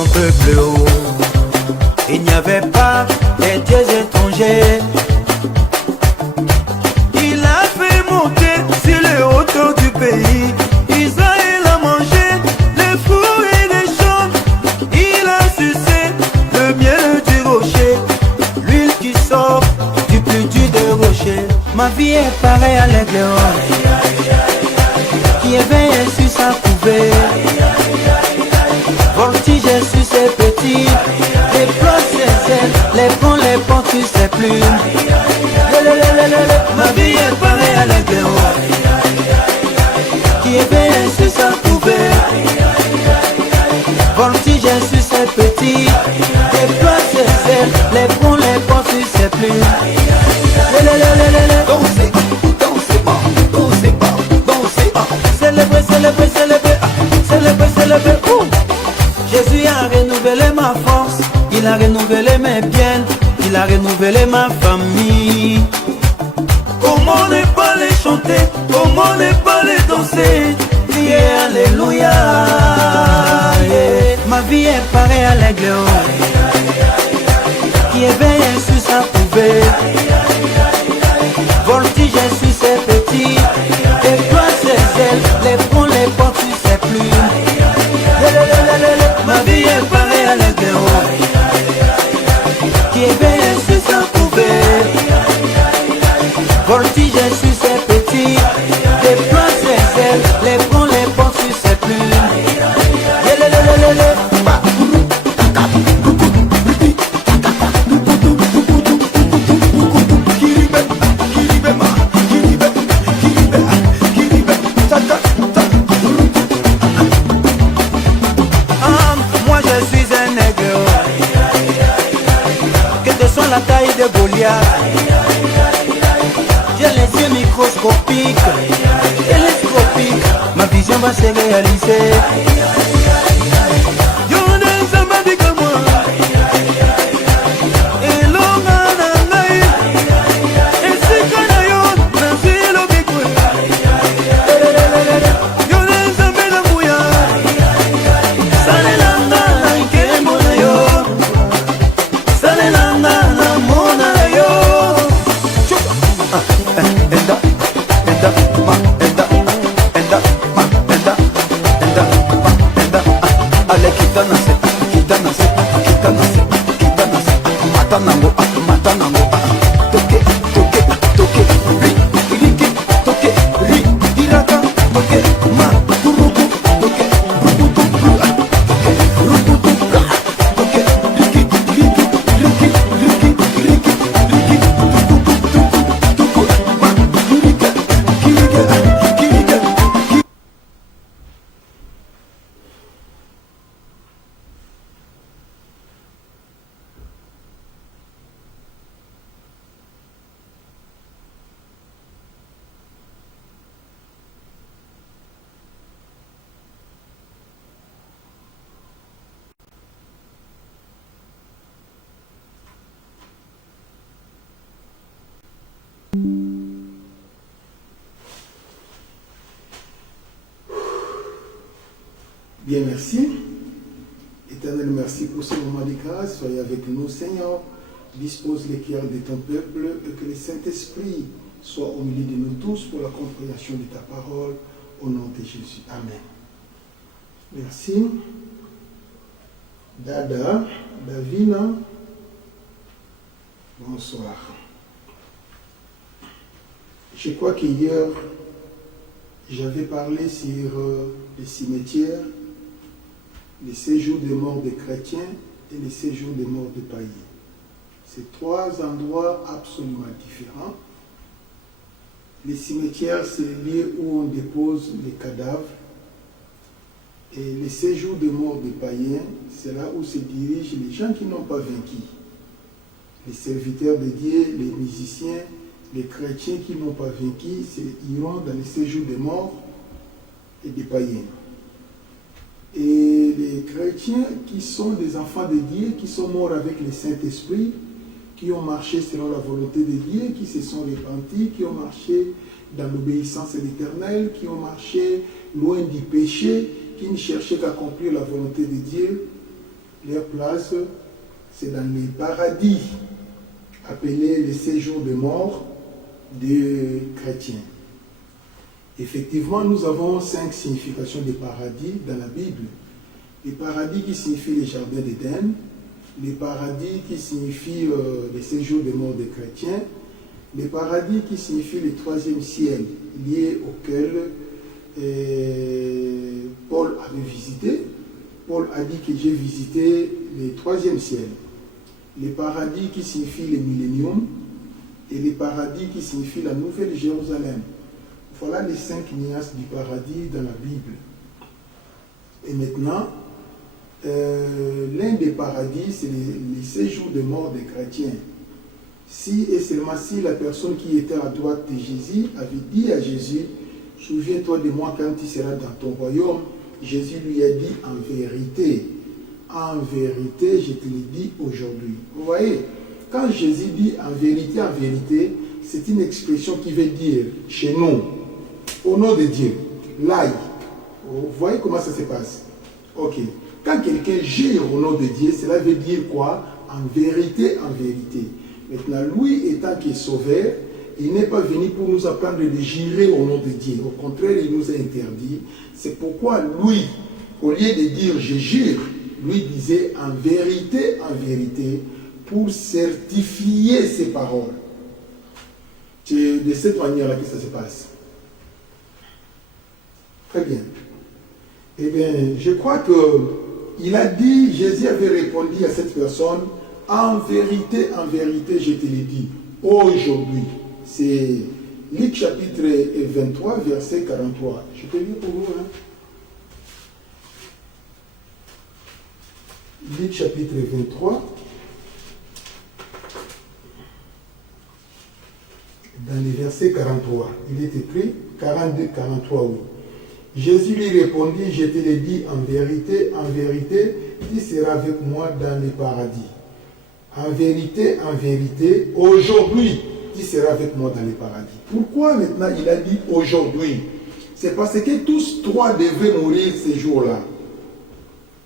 son peuple. Oh. Il n'y avait pas des dieux étrangers. Il a fait monter sur les hauteurs du pays. Israël a mangé les fruits et les champs. Il a sucé le miel du rocher, l'huile qui sort du plus dur des rochers. Ma vie est pareille à l'aigle qui éveille sur sa couvée. Voltige sur ses petits, les plots ses ailes, les ponts, les ponts sur ses plumes. Ma vie est pareille à l'aigle qui éveille sur sa couvée. Voltige sur ses petits, les plots ses ailes, les ponts sur ses plumes. Dansez, dansez, dansez, dansez, célébrez, célébrez, célébrez, célébrez, célébrez. Jésus a renouvelé ma force, il a renouvelé mes biens, il a renouvelé ma famille. Comment ne pas les chanter, comment ne pas les danser, crier alléluia. Ma vie est pareille à l'aigle qui éveille sur sa couvée. Voltige sur ses petits, déploie ses ailes, les ponts, les portes sur ses plumes. Ma vie est pareille à l'aigle qui éveille sur sa couvée. Voltige sur ses petits, déploie ses ailes, les ponts, les portes sur ses plumes. La taille de Goliath, j'ai les yeux microscopiques, télescopiques, ma vision va se réaliser. Bien, merci. Éternel, merci pour ce moment de grâce. Soyez avec nous, Seigneur. Dispose les cœurs de ton peuple et que le Saint-Esprit soit au milieu de nous tous pour la compréhension de ta parole. Au nom de Jésus. Amen. Merci. Dada, Davina, bonsoir. Je crois qu'hier, j'avais parlé sur les cimetières, les séjours des morts des chrétiens et les séjours des morts des païens. C'est trois endroits absolument différents. Les cimetières, c'est le lieu où on dépose les cadavres. Et les séjours des morts des païens, c'est là où se dirigent les gens qui n'ont pas vaincu. Les serviteurs de Dieu, les musiciens, les chrétiens qui n'ont pas vaincu, ils iront dans les séjours des morts et des païens. Et les chrétiens qui sont des enfants de Dieu, qui sont morts avec le Saint-Esprit, qui ont marché selon la volonté de Dieu, qui se sont repentis, qui ont marché dans l'obéissance à l'Éternel, qui ont marché loin du péché, qui ne cherchaient qu'à accomplir la volonté de Dieu. Leur place, c'est dans les paradis, appelés les séjours de mort des chrétiens. Effectivement, nous avons 5 significations des paradis dans la Bible. Les paradis qui signifient les jardins d'Éden, les paradis qui signifient les séjours de mort des chrétiens, les paradis qui signifient le 3e ciel, lié auquel Paul avait visité. Paul a dit que j'ai visité le 3e ciel. Les paradis qui signifient le millénium et les paradis qui signifient la nouvelle Jérusalem. Voilà les 5 nuances du paradis dans la Bible. Et maintenant, l'un des paradis, c'est les séjours de mort des chrétiens. Si et seulement si la personne qui était à droite de Jésus avait dit à Jésus, souviens-toi de moi quand tu seras dans ton royaume, Jésus lui a dit en vérité, je te le dis aujourd'hui. Vous voyez, quand Jésus dit en vérité, c'est une expression qui veut dire chez nous, au nom de Dieu, l'aïe. Vous voyez comment ça se passe? Ok. Quand quelqu'un jure au nom de Dieu, cela veut dire quoi? En vérité. Maintenant, lui étant qui est sauveur, il n'est pas venu pour nous apprendre de jurer au nom de Dieu. Au contraire, il nous a interdit. C'est pourquoi lui, au lieu de dire je jure, lui disait en vérité, pour certifier ses paroles. C'est de cette manière-là que ça se passe. Très bien. Eh bien, je crois que il a dit, Jésus avait répondu à cette personne, en vérité, je te l'ai dit, aujourd'hui. C'est Luc chapitre 23, verset 43. Je peux lire pour vous. Hein? Luc chapitre 23, dans les versets 43. Il est écrit 42, 43, oui. Jésus lui répondit, je te l'ai dit en vérité, tu seras avec moi dans les paradis. En vérité, aujourd'hui, tu seras avec moi dans les paradis. Pourquoi maintenant il a dit aujourd'hui? C'est parce que tous trois devaient mourir ces jours-là.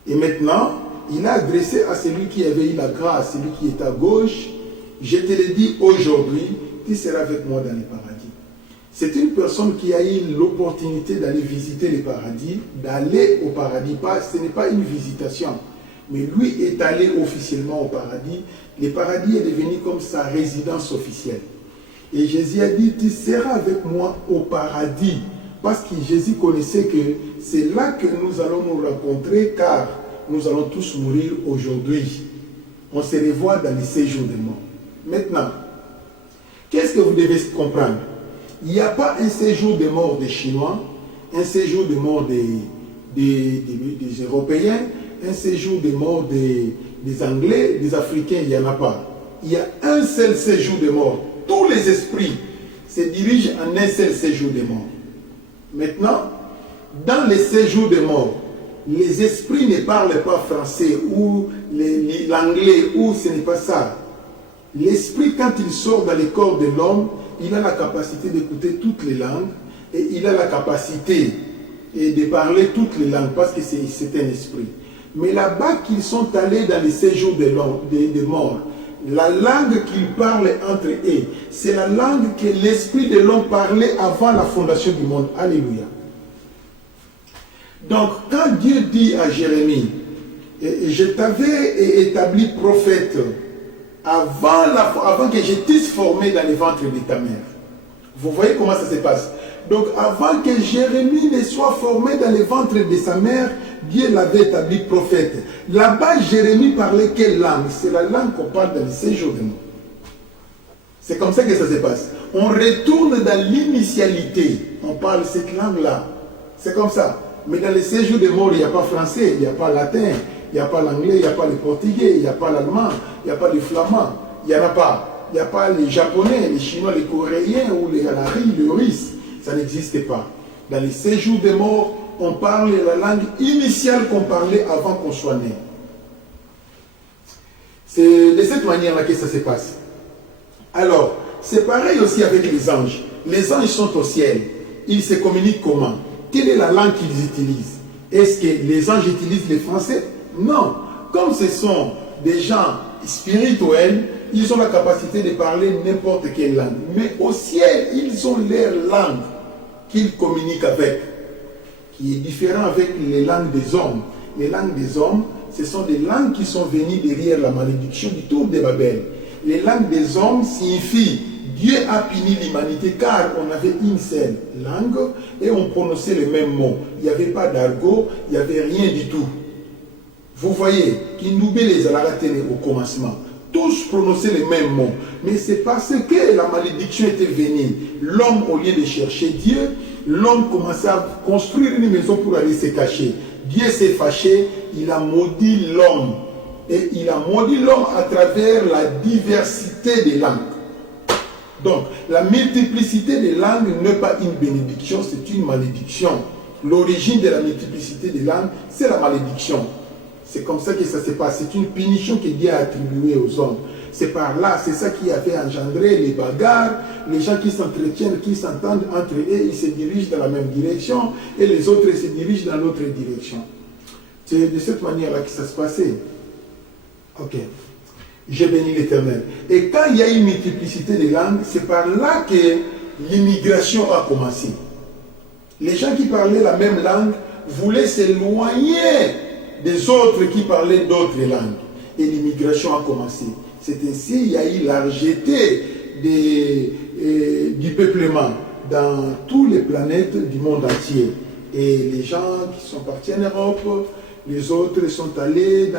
Et maintenant, il a adressé à celui qui avait eu la grâce, celui qui est à gauche, je te l'ai dit aujourd'hui, tu seras avec moi dans les paradis. C'est une personne qui a eu l'opportunité d'aller visiter les paradis, d'aller au paradis. Ce n'est pas une visitation, mais lui est allé officiellement au paradis. Le paradis est devenu comme sa résidence officielle. Et Jésus a dit, tu seras avec moi au paradis. Parce que Jésus connaissait que c'est là que nous allons nous rencontrer, car nous allons tous mourir aujourd'hui. On se revoit dans les séjours de mort. Maintenant, qu'est-ce que vous devez comprendre? Il n'y a pas un séjour de mort des Chinois, un séjour de mort des Européens, un séjour de mort des Anglais, des Africains, il n'y en a pas. Il y a un seul séjour de mort. Tous les esprits se dirigent en un seul séjour de mort. Maintenant, dans les séjours de mort, les esprits ne parlent pas français ou l'anglais, ou ce n'est pas ça. L'esprit, quand il sort dans le corps de l'homme, il a la capacité d'écouter toutes les langues et il a la capacité de parler toutes les langues parce que c'est un esprit. Mais là-bas qu'ils sont allés dans les séjours de mort, la langue qu'ils parlent entre eux, c'est la langue que l'esprit de l'homme parlait avant la fondation du monde. Alléluia. Donc, quand Dieu dit à Jérémie, je t'avais établi prophète avant que je t'eusse formé dans le ventre de ta mère. Vous voyez comment ça se passe? Donc, avant que Jérémie ne soit formé dans le ventre de sa mère, Dieu l'avait établi prophète. Là-bas, Jérémie parlait quelle langue? C'est la langue qu'on parle dans les séjours de mort. C'est comme ça que ça se passe. On retourne dans l'initialité. On parle cette langue-là. C'est comme ça. Mais dans les séjours de mort, il n'y a pas français, il n'y a pas latin, il n'y a pas l'anglais, il n'y a pas le portugais, il n'y a pas l'allemand, il n'y a pas le flamand. Il n'y en a pas. Il n'y a pas les japonais, les chinois, les coréens ou les halari, les russes. Ça n'existe pas. Dans les séjours de mort, on parle la langue initiale qu'on parlait avant qu'on soit né. C'est de cette manière-là que ça se passe. Alors, c'est pareil aussi avec les anges. Les anges sont au ciel. Ils se communiquent comment? Quelle est la langue qu'ils utilisent? Est-ce que les anges utilisent le français? Non. comme ce sont des gens spirituels, ils ont la capacité de parler n'importe quelle langue. Mais au ciel, ils ont leur langue qu'ils communiquent avec, qui est différent avec les langues des hommes. Les langues des hommes, ce sont des langues qui sont venues derrière la malédiction du tour de Babel. Les langues des hommes signifient Dieu a puni l'humanité car on avait une seule langue et on prononçait les mêmes mots. Il n'y avait pas d'argot, il n'y avait rien du tout. Vous voyez, qui nous les à la télé au commencement. Tous prononçaient les mêmes mots. Mais c'est parce que la malédiction était venue. L'homme, au lieu de chercher Dieu, l'homme commençait à construire une maison pour aller se cacher. Dieu s'est fâché, il a maudit l'homme. Et il a maudit l'homme à travers la diversité des langues. Donc, la multiplicité des langues n'est pas une bénédiction, c'est une malédiction. L'origine de la multiplicité des langues, c'est la malédiction. C'est comme ça que ça se passe. C'est une punition que Dieu a attribuée aux hommes. C'est par là, c'est ça qui avait engendré les bagarres, les gens qui s'entretiennent, qui s'entendent entre eux, ils se dirigent dans la même direction et les autres se dirigent dans l'autre direction. C'est de cette manière-là que ça se passait. Ok. J'ai béni l'Éternel. Et quand il y a une multiplicité de langues, c'est par là que l'immigration a commencé. Les gens qui parlaient la même langue voulaient s'éloigner des autres qui parlaient d'autres langues. Et l'immigration a commencé. C'est ainsi qu'il y a eu la rejetée du peuplement dans toutes les planètes du monde entier. Et les gens qui sont partis en Europe, les autres sont allés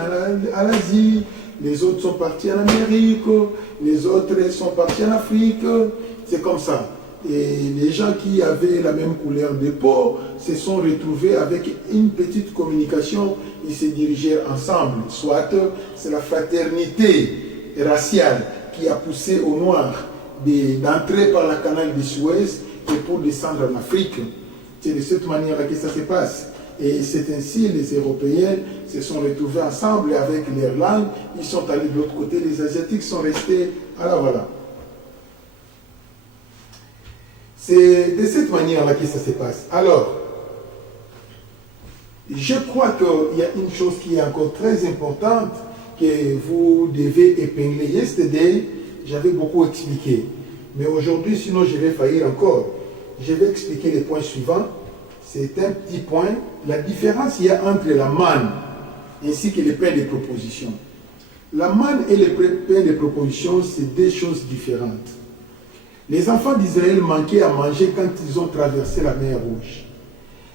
à l'Asie, les autres sont partis en Amérique, les autres sont partis en Afrique. C'est comme ça. Et les gens qui avaient la même couleur de peau se sont retrouvés avec une petite communication. Ils se dirigeaient ensemble. Soit c'est la fraternité raciale qui a poussé aux Noirs d'entrer par le canal de Suez et pour descendre en Afrique. C'est de cette manière que ça se passe. Et c'est ainsi les Européens se sont retrouvés ensemble avec leur langue. Ils sont allés de l'autre côté. Les Asiatiques sont restés. Alors voilà. C'est de cette manière-là que ça se passe. Alors, je crois qu'il y a une chose qui est encore très importante que vous devez épingler. Yesterday, j'avais beaucoup expliqué. Mais aujourd'hui, sinon je vais faillir encore. Je vais expliquer les points suivants. C'est un petit point. La différence qu'il y a entre la manne ainsi que les pains de proposition. La manne et les pains de proposition, c'est deux choses différentes. Les enfants d'Israël manquaient à manger quand ils ont traversé la mer Rouge.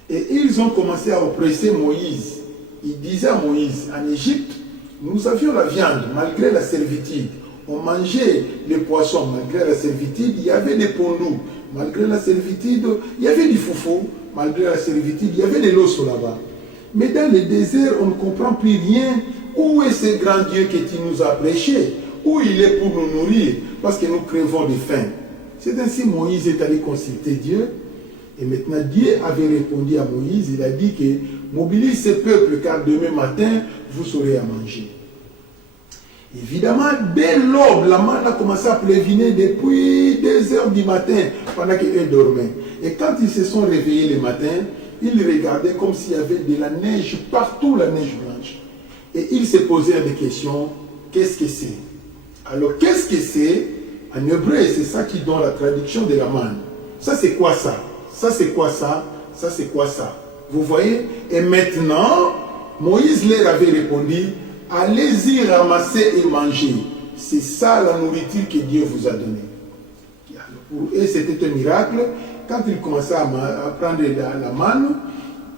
Et ils ont commencé à oppresser Moïse. Ils disaient à Moïse, en Égypte, nous avions la viande malgré la servitude. On mangeait les poissons malgré la servitude. Il y avait des pondous malgré la servitude. Il y avait du foufou malgré la servitude. Il y avait de l'eau là-bas. Mais dans le désert, on ne comprend plus rien. Où est ce grand Dieu que tu nous as prêché? Où il est pour nous nourrir? Parce que nous crevons de faim. C'est ainsi que Moïse est allé consulter Dieu. Et maintenant, Dieu avait répondu à Moïse. Il a dit que mobilise ce peuple car demain matin, vous aurez à manger. Évidemment, dès l'aube, la manne a commencé à pleuvoir depuis 2 heures du matin pendant qu'eux dormaient. Et quand ils se sont réveillés le matin, ils regardaient comme s'il y avait de la neige partout, la neige blanche. Et ils se posaient des questions. Qu'est-ce que c'est? Alors, qu'est-ce que c'est? En hébreu, c'est ça qui donne la traduction de la manne. Ça, c'est quoi ça? Ça, c'est quoi ça? Ça, c'est quoi ça? Vous voyez? Et maintenant, Moïse leur avait répondu, allez-y ramasser et manger. C'est ça la nourriture que Dieu vous a donnée. Pour eux, c'était un miracle. Quand ils commençaient à prendre la manne,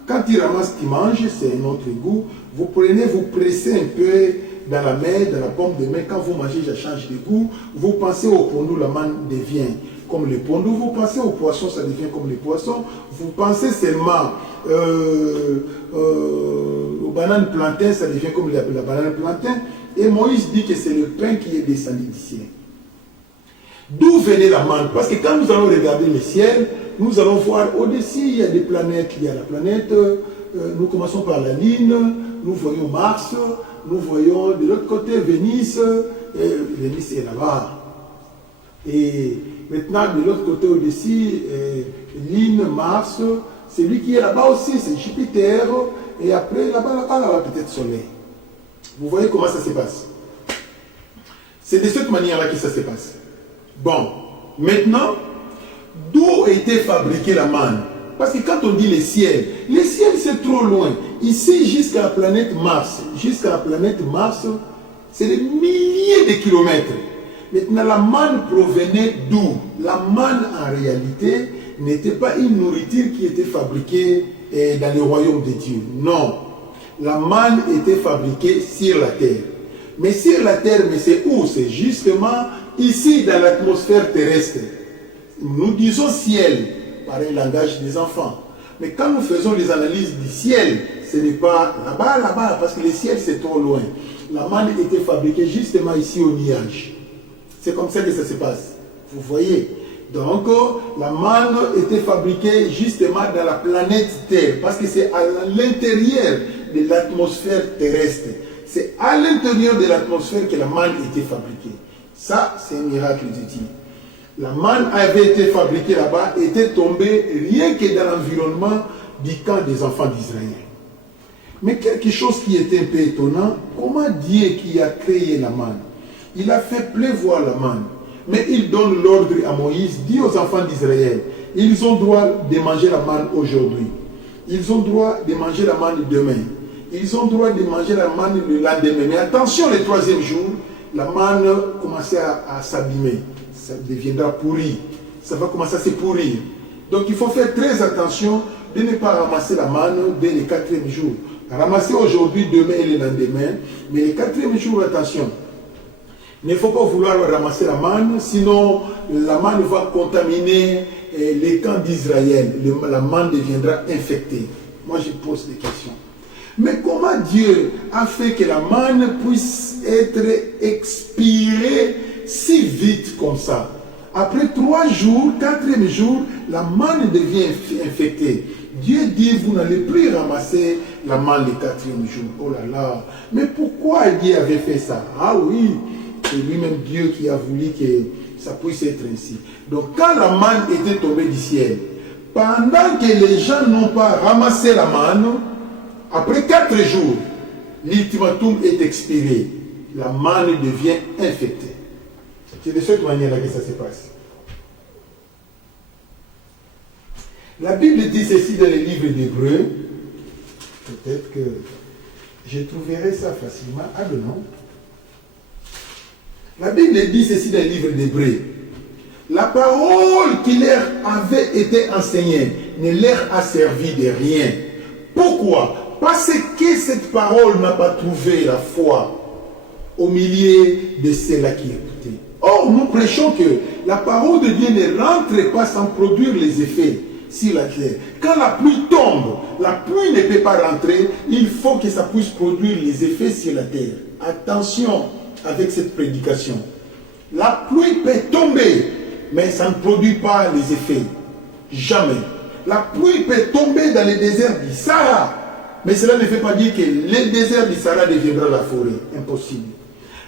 quand ils ramassent, ils mangent, c'est un autre goût. Vous prenez, vous pressez un peu dans la main, dans la paume de main. Quand vous mangez, ça change de goût. Vous pensez au pondou, la manne devient comme le pondou. Vous pensez au poisson, ça devient comme le poisson. Vous pensez seulement aux bananes plantain, ça devient comme la banane plantain. Et Moïse dit que c'est le pain qui est descendu du ciel. D'où venait la manne? Parce que quand nous allons regarder le ciel, nous allons voir au-dessus, il y a des planètes. Il y a la planète, nous commençons par la Lune, nous voyons Mars, nous voyons de l'autre côté Vénus, et Vénus est là-bas. Et maintenant, de l'autre côté au-dessus, Lune, Mars, celui qui est là-bas aussi, c'est Jupiter, et après, là-bas, peut-être Soleil. Vous voyez comment ça se passe? C'est de cette manière-là que ça se passe. Bon, maintenant, d'où était fabriquée la manne? Parce que quand on dit les ciels c'est trop loin. Ici, jusqu'à la planète Mars, c'est des milliers de kilomètres. Maintenant, la manne provenait d'où? La manne, en réalité, n'était pas une nourriture qui était fabriquée dans le royaume de Dieu. Non. La manne était fabriquée sur la terre. Mais sur la terre, mais c'est où? C'est justement ici, dans l'atmosphère terrestre. Nous disons ciel, par un langage des enfants. Mais quand nous faisons les analyses du ciel, ce n'est pas là-bas, parce que le ciel, c'est trop loin. La manne était fabriquée justement ici au nuage. C'est comme ça que ça se passe. Vous voyez? Donc, la manne était fabriquée justement dans la planète Terre, parce que c'est à l'intérieur de l'atmosphère terrestre. C'est à l'intérieur de l'atmosphère que la manne était fabriquée. Ça, c'est un miracle de Dieu. La manne avait été fabriquée là-bas, était tombée rien que dans l'environnement du camp des enfants d'Israël. Mais quelque chose qui était un peu étonnant, comment Dieu qui a créé la manne, il a fait pleuvoir la manne, mais il donne l'ordre à Moïse, dit aux enfants d'Israël, ils ont droit de manger la manne aujourd'hui, ils ont droit de manger la manne demain, ils ont droit de manger la manne le lendemain. Mais attention, le troisième jour, la manne commençait à s'abîmer, ça deviendra pourri, ça va commencer à se pourrir. Donc il faut faire très attention de ne pas ramasser la manne dès le quatrième jour. Ramasser aujourd'hui, demain et le lendemain, mais le quatrième jour, attention. Il ne faut pas vouloir ramasser la manne, sinon la manne va contaminer les camps d'Israël. La manne deviendra infectée. Moi, je pose des questions. Mais comment Dieu a fait que la manne puisse être expirée si vite comme ça? Après 3 jours, 4e jour, la manne devient infectée. Dieu dit, vous n'allez plus ramasser la manne le 4e jour. Oh là là, mais pourquoi Dieu avait fait ça? Ah oui, c'est lui-même Dieu qui a voulu que ça puisse être ainsi. Donc quand la manne était tombée du ciel, pendant que les gens n'ont pas ramassé la manne, après 4 jours, l'ultimatum est expiré. La manne devient infectée. C'est de cette manière-là que ça se passe. La Bible dit ceci dans le livre d'Hébreux. Peut-être que je trouverai ça facilement. Ah non. La Bible dit ceci dans le livre d'Hébreux. La parole qui leur avait été enseignée ne leur a servi de rien. Pourquoi? Parce que cette parole n'a pas trouvé la foi au milieu de ceux-là qui écoutaient. Or, nous prêchons que la parole de Dieu ne rentre pas sans produire les effets sur la terre. Quand la pluie tombe, la pluie ne peut pas rentrer, il faut que ça puisse produire les effets sur la terre. Attention avec cette prédication. La pluie peut tomber, mais ça ne produit pas les effets. Jamais. La pluie peut tomber dans le désert du Sahara, mais cela ne fait pas dire que le désert du Sahara deviendra la forêt. Impossible.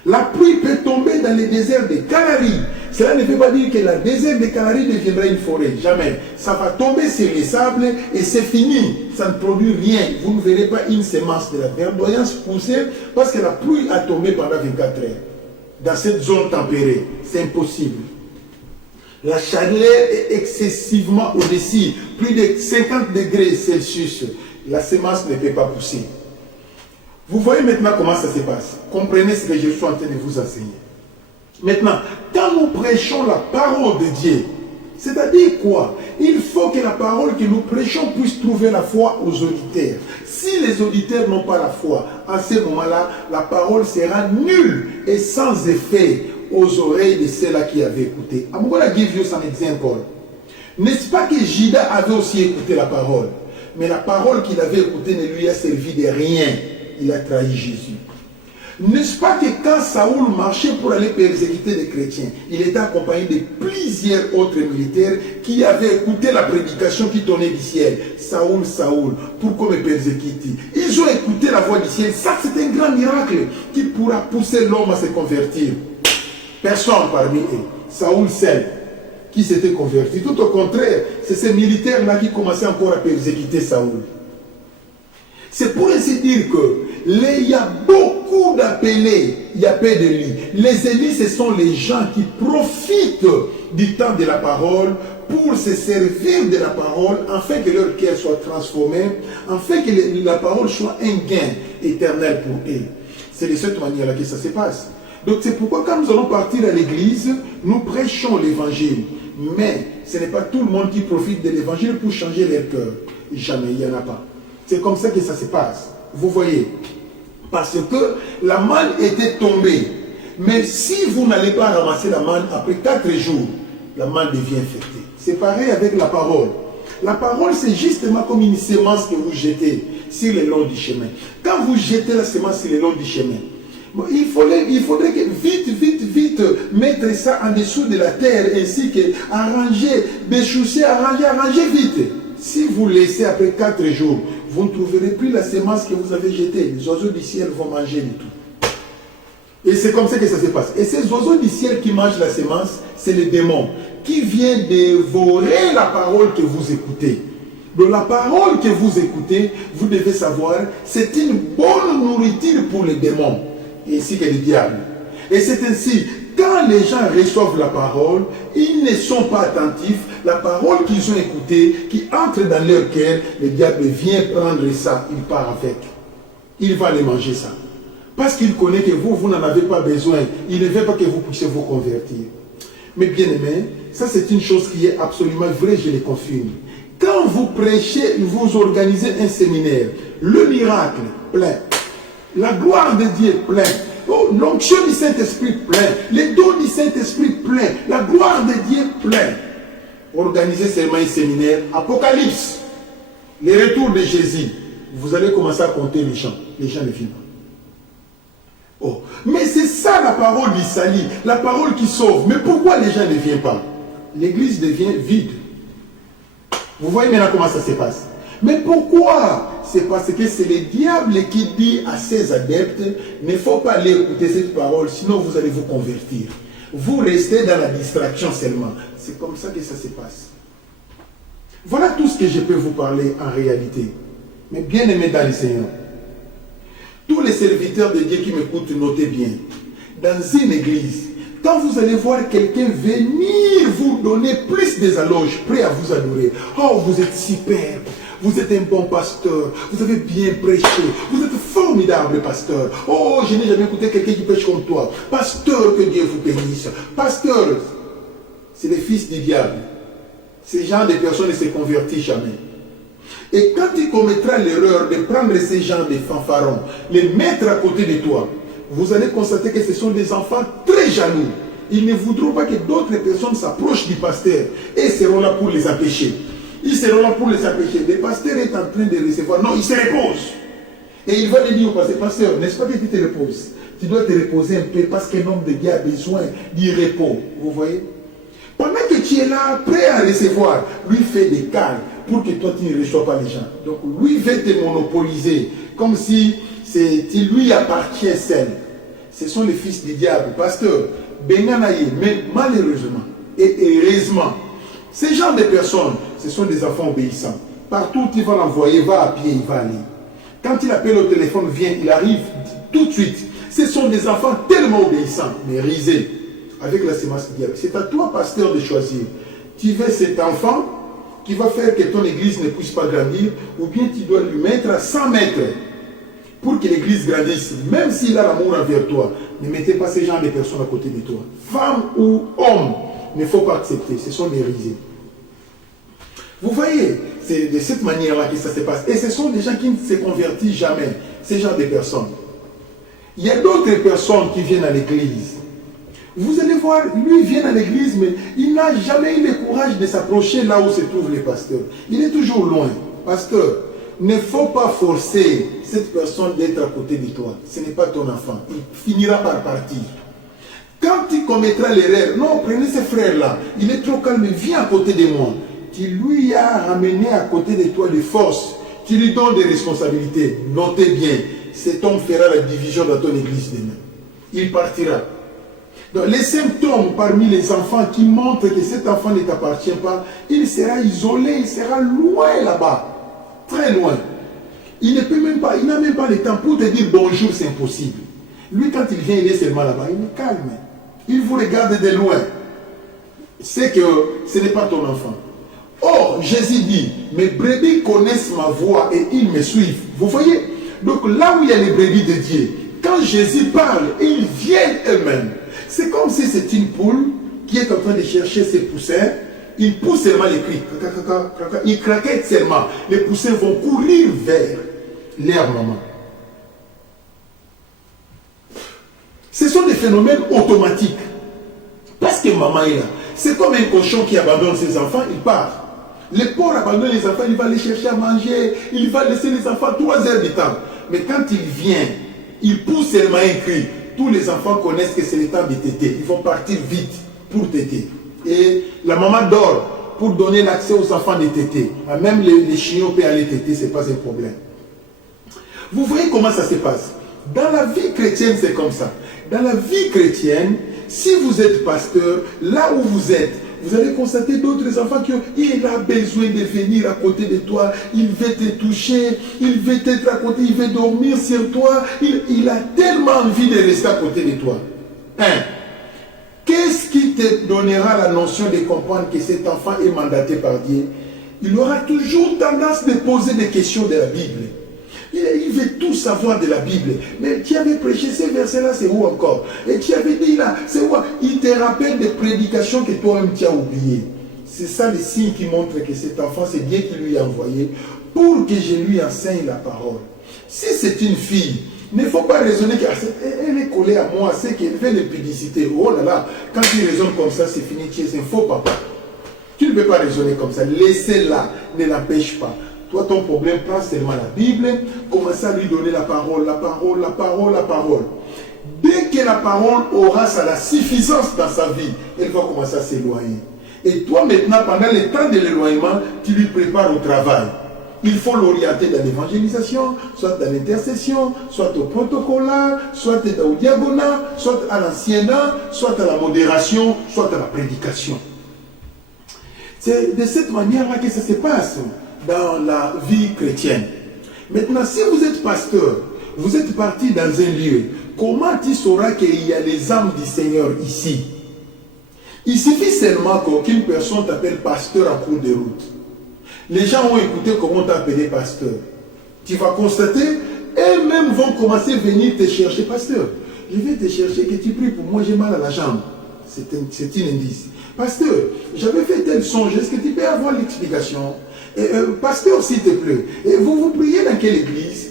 La pluie peut tomber dans le désert des Canaries. Cela ne veut pas dire que le désert des Canaries deviendra une forêt. Jamais. Ça va tomber sur les sables et c'est fini. Ça ne produit rien. Vous ne verrez pas une semence de la verdoyance pousser parce que la pluie a tombé pendant 24 heures. Dans cette zone tempérée. C'est impossible. La chaleur est excessivement au-dessus. Plus de 50 degrés Celsius. La semence ne peut pas pousser. Vous voyez maintenant comment ça se passe. Comprenez ce que je suis en train de vous enseigner. Maintenant, quand nous prêchons la parole de Dieu, c'est-à-dire quoi? Il faut que la parole que nous prêchons puisse trouver la foi aux auditeurs. Si les auditeurs n'ont pas la foi, à ce moment-là, la parole sera nulle et sans effet aux oreilles de ceux-là qui avaient écouté. I'm going to give you some example. N'est-ce pas que Judas avait aussi écouté la parole? Mais la parole qu'il avait écoutée ne lui a servi de rien. Il a trahi Jésus. N'est-ce pas que quand Saoul marchait pour aller persécuter les chrétiens, il était accompagné de plusieurs autres militaires qui avaient écouté la prédication qui tournait du ciel. Saoul, Saoul, pourquoi me persécutes-tu? Ils ont écouté la voix du ciel. Ça, c'est un grand miracle qui pourra pousser l'homme à se convertir. Personne parmi eux. Saoul seul qui s'était converti. Tout au contraire, c'est ces militaires-là qui commençaient encore à persécuter Saoul. C'est pour ainsi dire qu'il y a beaucoup beaucoup d'appelés, il y a peu d'élis. Les élis, ce sont les gens qui profitent du temps de la parole pour se servir de la parole, afin que leur cœur soit transformé, afin que la parole soit un gain éternel pour eux. C'est de cette manière-là que ça se passe. Donc c'est pourquoi quand nous allons partir à l'église, nous prêchons l'évangile. Mais ce n'est pas tout le monde qui profite de l'évangile pour changer leur cœur. Jamais, il n'y en a pas. C'est comme ça que ça se passe. Vous voyez. Parce que la manne était tombée. Mais si vous n'allez pas ramasser la manne, après 4 jours, la manne devient infectée. C'est pareil avec la parole. La parole, c'est justement comme une semence que vous jetez sur le long du chemin. Quand vous jetez la semence sur le long du chemin, il faudrait que vite mettre ça en dessous de la terre, ainsi que arranger, béchousser, arranger vite. Si vous laissez après 4 jours, vous ne trouverez plus la semence que vous avez jetée. Les oiseaux du ciel vont manger du tout. Et c'est comme ça que ça se passe. Et ces oiseaux du ciel qui mangent la semence, c'est les démons qui viennent dévorer la parole que vous écoutez. Donc la parole que vous écoutez, vous devez savoir, c'est une bonne nourriture pour les démons, ainsi que les diables. Et c'est ainsi, quand les gens reçoivent la parole, ils ne sont pas attentifs, la parole qu'ils ont écoutée, qui entre dans leur cœur, le diable vient prendre ça, il part avec. Il va aller manger ça. Parce qu'il connaît que vous n'en avez pas besoin. Il ne veut pas que vous puissiez vous convertir. Mais bien aimé, ça c'est une chose qui est absolument vraie, je le confirme. Quand vous prêchez, vous organisez un séminaire, le miracle plein, la gloire de Dieu plein, oh, l'onction du Saint-Esprit plein, les dons du Saint-Esprit plein, la gloire de Dieu plein. Organisez seulement un séminaire, Apocalypse, les retours de Jésus. Vous allez commencer à compter les gens ne viennent pas. Oh. Mais c'est ça la parole du salut, la parole qui sauve. Mais pourquoi les gens ne viennent pas? L'église devient vide. Vous voyez maintenant comment ça se passe. Mais pourquoi? C'est parce que c'est le diable qui dit à ses adeptes, il ne faut pas aller écouter cette parole, sinon vous allez vous convertir. Vous restez dans la distraction seulement. C'est comme ça que ça se passe. Voilà tout ce que je peux vous parler en réalité. Mais bien aimé dans le Seigneur, tous les serviteurs de Dieu qui m'écoutent, notez bien. Dans une église, quand vous allez voir quelqu'un venir vous donner plus des alloges, prêt à vous adorer. Oh, vous êtes superbe. Vous êtes un bon pasteur. Vous avez bien prêché. Vous êtes formidable pasteur. Oh, je n'ai jamais écouté quelqu'un qui prêche comme toi. Pasteur, que Dieu vous bénisse. Pasteur, c'est les fils du diable. Ces gens de personnes ne se convertissent jamais. Et quand tu commettras l'erreur de prendre ces gens de fanfarons, les mettre à côté de toi, vous allez constater que ce sont des enfants très jaloux. Ils ne voudront pas que d'autres personnes s'approchent du pasteur et seront là pour les empêcher. Ils seront là pour les empêcher. Le pasteur est en train de recevoir. Non, il se repose. Et il va lui dire au pasteur, pasteur, n'est-ce pas que tu te reposes? Tu dois te reposer un peu parce qu'un homme de Dieu a besoin du repos. Vous voyez? Pendant que tu es là, prêt à recevoir, lui fait des calmes pour que toi tu ne reçois pas les gens. Donc lui veut te monopoliser, comme si il lui appartient seul. Ce sont les fils du diable. Pasteur, Benganaye, mais malheureusement et heureusement, ces gens de personnes, ce sont des enfants obéissants. Partout où tu vas l'envoyer, va à pied, il va aller. Quand il appelle au téléphone, vient, il arrive tout de suite. Ce sont des enfants tellement obéissants, mais risés, avec la semence du diable. C'est à toi, pasteur, de choisir. Tu veux cet enfant qui va faire que ton église ne puisse pas grandir, ou bien tu dois lui mettre à 100 mètres pour que l'église grandisse, même s'il a l'amour envers toi. Ne mettez pas ces gens de personnes à côté de toi. Femme ou homme, il ne faut pas accepter. Ce sont des risés. Vous voyez, c'est de cette manière-là que ça se passe. Et ce sont des gens qui ne se convertissent jamais, ces gens de personnes. Il y a d'autres personnes qui viennent à l'église. Vous allez voir, lui vient à l'église, mais il n'a jamais eu le courage de s'approcher là où se trouvent les pasteurs. Il est toujours loin. Pasteur, il ne faut pas forcer cette personne d'être à côté de toi. Ce n'est pas ton enfant. Il finira par partir. Quand tu commettras l'erreur, non, prenez ce frère-là. Il est trop calme, viens à côté de moi. Tu lui as ramené à côté de toi de force. Tu lui donnes des responsabilités. Notez bien, cet homme fera la division dans ton église demain. Il partira. Donc, les symptômes parmi les enfants qui montrent que cet enfant ne t'appartient pas, il sera isolé, il sera loin là-bas, très loin. Il n'a même pas le temps pour te dire bonjour, c'est impossible. Lui, quand il vient, il est seulement là-bas, il est calme. Il vous regarde de loin. C'est que ce n'est pas ton enfant. Or, Jésus dit, mes brebis connaissent ma voix et ils me suivent. Vous voyez? Donc là où il y a les brebis de Dieu, quand Jésus parle, ils viennent eux-mêmes. C'est comme si c'est une poule qui est en train de chercher ses poussins. Il pousse seulement les cris. Il craquette seulement. Les poussins vont courir vers leur maman. Ce sont des phénomènes automatiques. Parce que maman est là. C'est comme un cochon qui abandonne ses enfants, il part. Les pauvres abandonnent les enfants, il va les chercher à manger, il va laisser les enfants 3 heures du temps. Mais quand il vient, il pousse seulement un cri. Tous les enfants connaissent que c'est le temps de téter. Ils vont partir vite pour téter. Et la maman dort pour donner l'accès aux enfants de téter. Même les chiots peuvent aller téter, ce n'est pas un problème. Vous voyez comment ça se passe? Dans la vie chrétienne, c'est comme ça. Dans la vie chrétienne, si vous êtes pasteur, là où vous êtes, vous allez constater d'autres enfants qu'il a besoin de venir à côté de toi, il veut te toucher, il veut être à côté, il veut dormir sur toi, il a tellement envie de rester à côté de toi. Qu'est-ce qui te donnera la notion de comprendre que cet enfant est mandaté par Dieu? Il aura toujours tendance de poser des questions de la Bible. Il veut tout savoir de la Bible. Mais tu avais prêché ces versets-là, c'est où encore? Et tu avais dit là, c'est où? Il te rappelle des prédications que toi-même tu as oubliées. C'est ça le signe qui montre que cet enfant, c'est Dieu qui lui a envoyé pour que je lui enseigne la parole. Si c'est une fille, il ne faut pas raisonner qu'elle est collée à moi, c'est qu'elle fait des publicités. Oh là là, quand tu raisonnes comme ça, c'est fini, tu es un faux papa. Tu ne peux pas raisonner comme ça. Laissez-la, ne l'empêche pas. Toi, ton problème, prends seulement la Bible, commence à lui donner la parole, la parole, la parole, la parole. Dès que la parole aura la suffisance dans sa vie, elle va commencer à s'éloigner. Et toi, maintenant, pendant le temps de l'éloignement, tu lui prépares au travail. Il faut l'orienter dans l'évangélisation, soit dans l'intercession, soit au protocolat, soit au diaconat, soit à l'anciennat, soit à la modération, soit à la prédication. C'est de cette manière-là que ça se passe dans la vie chrétienne. Maintenant, si vous êtes pasteur, vous êtes parti dans un lieu, comment tu sauras qu'il y a les âmes du Seigneur ici? Il suffit seulement qu'aucune personne t'appelle pasteur en cours de route. Les gens ont écouté comment t'appeler pasteur. Tu vas constater, eux-mêmes vont commencer à venir te chercher, pasteur. Je vais te chercher, que tu pries pour moi, j'ai mal à la jambe. C'est un indice. Pasteur, j'avais fait tel songe, est-ce que tu peux avoir l'explication? Pasteur, s'il te plaît, et vous priez dans quelle église?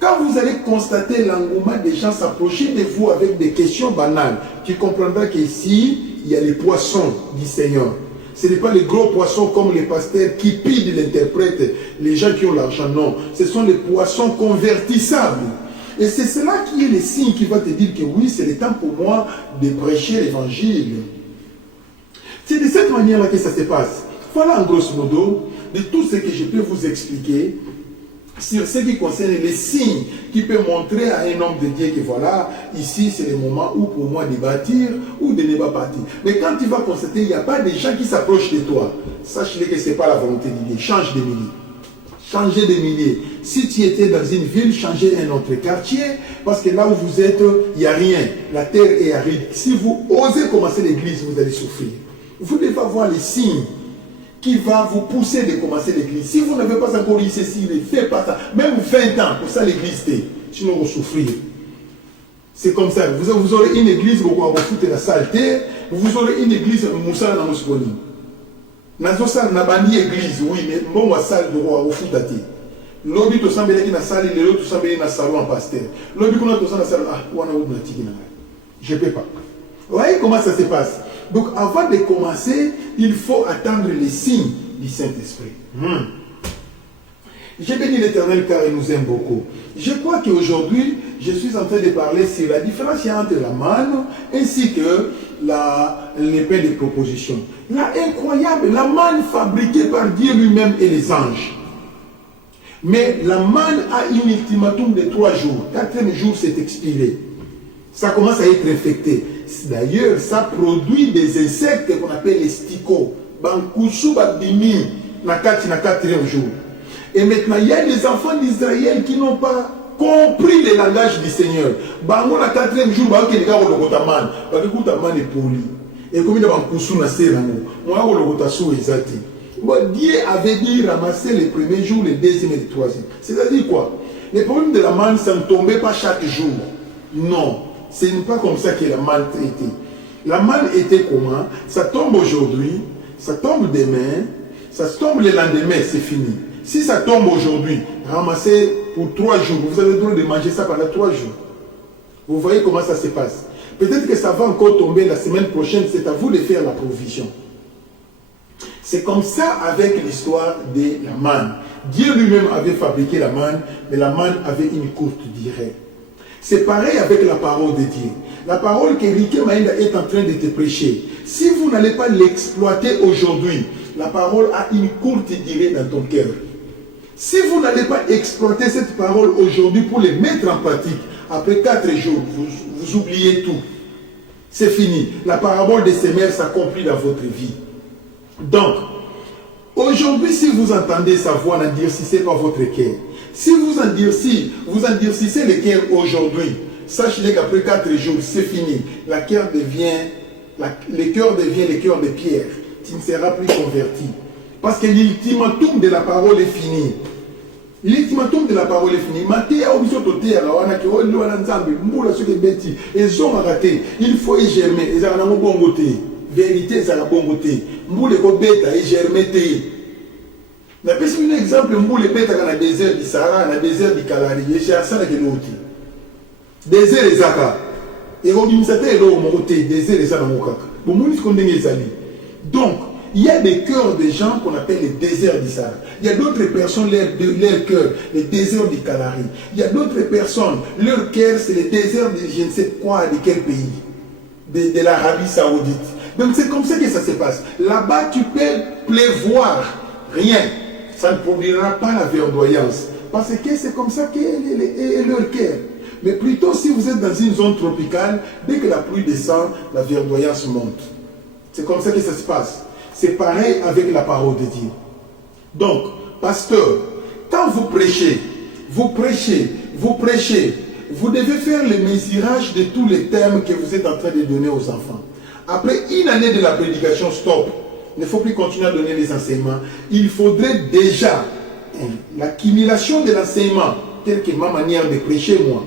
Quand vous allez constater l'engouement des gens s'approcher de vous avec des questions banales, tu comprendras qu'ici, il y a les poissons du Seigneur. Ce n'est pas les gros poissons comme les pasteurs qui pillent l'interprète, les gens qui ont l'argent, non. Ce sont les poissons convertissables. Et c'est cela qui est le signe qui va te dire que oui, c'est le temps pour moi de prêcher l'évangile. C'est de cette manière-là que ça se passe. Voilà en grosso modo de tout ce que je peux vous expliquer sur ce qui concerne les signes qui peuvent montrer à un homme de Dieu que voilà, ici c'est le moment où pour moi de bâtir ou de ne pas bâtir. Mais quand tu vas constater, il n'y a pas de gens qui s'approchent de toi, sache-le que ce n'est pas la volonté de Dieu. Change de milieu. Changez de milieu. Si tu étais dans une ville, changez un autre quartier, parce que là où vous êtes, il n'y a rien. La terre est aride. Si vous osez commencer l'église, vous allez souffrir. Vous devez avoir les signes qui va vous pousser de commencer l'église. Si vous n'avez pas encore eu ceci, ne faites pas ça. Même 20 ans, pour ça l'église t'est. Sinon vous souffrez. C'est comme ça. Vous aurez une église, vous allez foutre la saleté. Vous aurez une église, Moussa na Moussoni. Nazo sal na bandi église, oui, mais bon, moi salle de roi, au foot à thé. L'objet to sambele qui na salle, les autres sambele na salon en pasteur. L'objet qu'on a to na salle, ah, on a où na tiki na. Je peux pas. Vous voyez comment ça se passe? Donc, avant de commencer, il faut attendre les signes du Saint-Esprit. J'ai béni l'Éternel car il nous aime beaucoup. Je crois qu'aujourd'hui, je suis en train de parler sur la différence entre la manne ainsi que l'épée de proposition. Là, incroyable, la manne fabriquée par Dieu lui-même et les anges. Mais la manne a un ultimatum de 3 jours. 4e jour, c'est expiré. Ça commence à être infecté. D'ailleurs, ça produit des insectes qu'on appelle les sticots. Bankusu babimi, na 4e jour. Et maintenant, il y a des enfants d'Israël qui n'ont pas compris le langage du Seigneur. Bango na 4e jour, bango kelika ko lokota man. Bango ta man est poli. Et comme il a bankusu na serango, moi ko lokota sou ezati. Bon, Dieu avait dit ramasser les premiers jours, les deuxièmes et les troisièmes. C'est-à-dire quoi? Les problèmes de la manne, ça ne tombait pas chaque jour. Non, ce n'est pas comme ça que la manne était. La manne était comment? Ça tombe aujourd'hui, ça tombe demain, ça tombe le lendemain, c'est fini. Si ça tombe aujourd'hui, ramassez pour 3 jours, vous avez le droit de manger ça pendant 3 jours. Vous voyez comment ça se passe. Peut-être que ça va encore tomber la semaine prochaine, c'est à vous de faire la provision. C'est comme ça avec l'histoire de la manne. Dieu lui-même avait fabriqué la manne, mais la manne avait une courte durée. C'est pareil avec la parole de Dieu. La parole que Riké Maïnda est en train de te prêcher, si vous n'allez pas l'exploiter aujourd'hui, la parole a une courte durée dans ton cœur. Si vous n'allez pas exploiter cette parole aujourd'hui pour les mettre en pratique, après 4 jours, vous oubliez tout. C'est fini. La parabole des semeurs s'accomplit dans votre vie. Donc, aujourd'hui, si vous entendez sa voix, n'endurcissez pas votre cœur. Si vous endurcissez le cœur aujourd'hui, sachez qu'après 4 jours, c'est fini. Le cœur devient le cœur de pierre. Tu ne seras plus converti. Parce que l'ultimatum de la parole est fini. L'ultimatum de la parole est fini. Il faut y germer. Vérité, ça la bonne côté. Mboule ko beta et germete. Na pesi un exemple mboule beta dans le désert du Sahara, dans le désert du Kalahari, et chez Asana ke loti. Désert les Zaka. Et on dit ça t'est là au côté désert les Zaka mokaka. Bon moun ce qu'on dit ezali. Donc, il y a des cœurs de gens qu'on appelle les déserts du Sahara. Il y a d'autres personnes, leur cœur, les déserts du Kalahari. Il y a d'autres personnes, leur cœur, c'est les déserts de je ne sais quoi, de quel pays. De l'Arabie Saoudite. Donc c'est comme ça que ça se passe. Là-bas, tu peux pleuvoir. Rien. Ça ne produira pas la verdoyance. Parce que c'est comme ça qu'est leur cœur. Mais plutôt, si vous êtes dans une zone tropicale, dès que la pluie descend, la verdoyance monte. C'est comme ça que ça se passe. C'est pareil avec la parole de Dieu. Donc, pasteur, quand vous prêchez, vous devez faire le mesurage de tous les thèmes que vous êtes en train de donner aux enfants. Après une année de la prédication, stop. Il ne faut plus continuer à donner les enseignements. Il faudrait déjà l'accumulation de l'enseignement, telle que ma manière de prêcher, moi.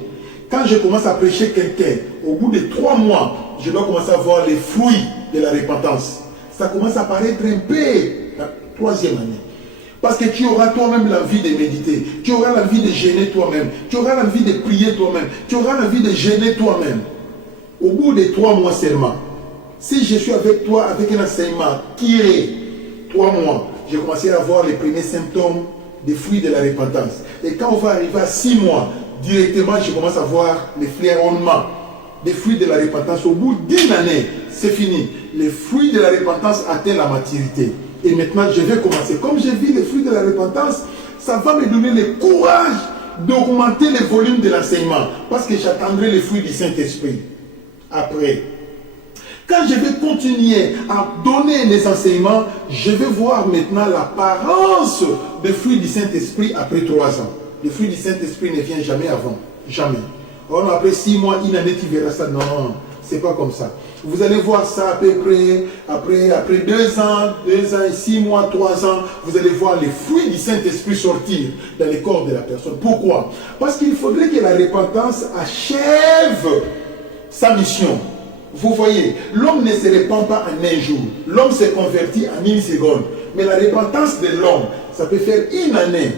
Quand je commence à prêcher quelqu'un, au bout de 3 mois, je dois commencer à voir les fruits de la repentance. Ça commence à paraître un peu la 3e année. Parce que tu auras toi-même l'envie de méditer. Tu auras l'envie de gêner toi-même. Tu auras l'envie de prier toi-même. Tu auras l'envie de gêner toi-même. Au bout de 3 mois seulement, si je suis avec toi avec un enseignement qui est 3 mois, j'ai commencé à voir les premiers symptômes des fruits de la repentance. Et quand on va arriver à 6 mois, directement, je commence à voir les flaironnements des fruits de la repentance. Au bout d'1 année, c'est fini. Les fruits de la repentance atteignent la maturité. Et maintenant, je vais commencer. Comme j'ai vu les fruits de la repentance, ça va me donner le courage d'augmenter le volume de l'enseignement. Parce que j'attendrai les fruits du Saint-Esprit. Après, quand je vais continuer à donner les enseignements, je vais voir maintenant l'apparence des fruits du Saint-Esprit après 3 ans. Le fruit du Saint-Esprit ne vient jamais avant. Jamais. Or, après 6 mois, 1 année, tu verras ça. Non, c'est pas comme ça. Vous allez voir ça à peu près, après 2 ans, 6 mois, 3 ans, vous allez voir les fruits du Saint-Esprit sortir dans le corps de la personne. Pourquoi? Parce qu'il faudrait que la repentance achève sa mission. Vous voyez, l'homme ne se répand pas en 1 jour. L'homme se convertit en 1 seconde. Mais la repentance de l'homme, ça peut faire 1 année.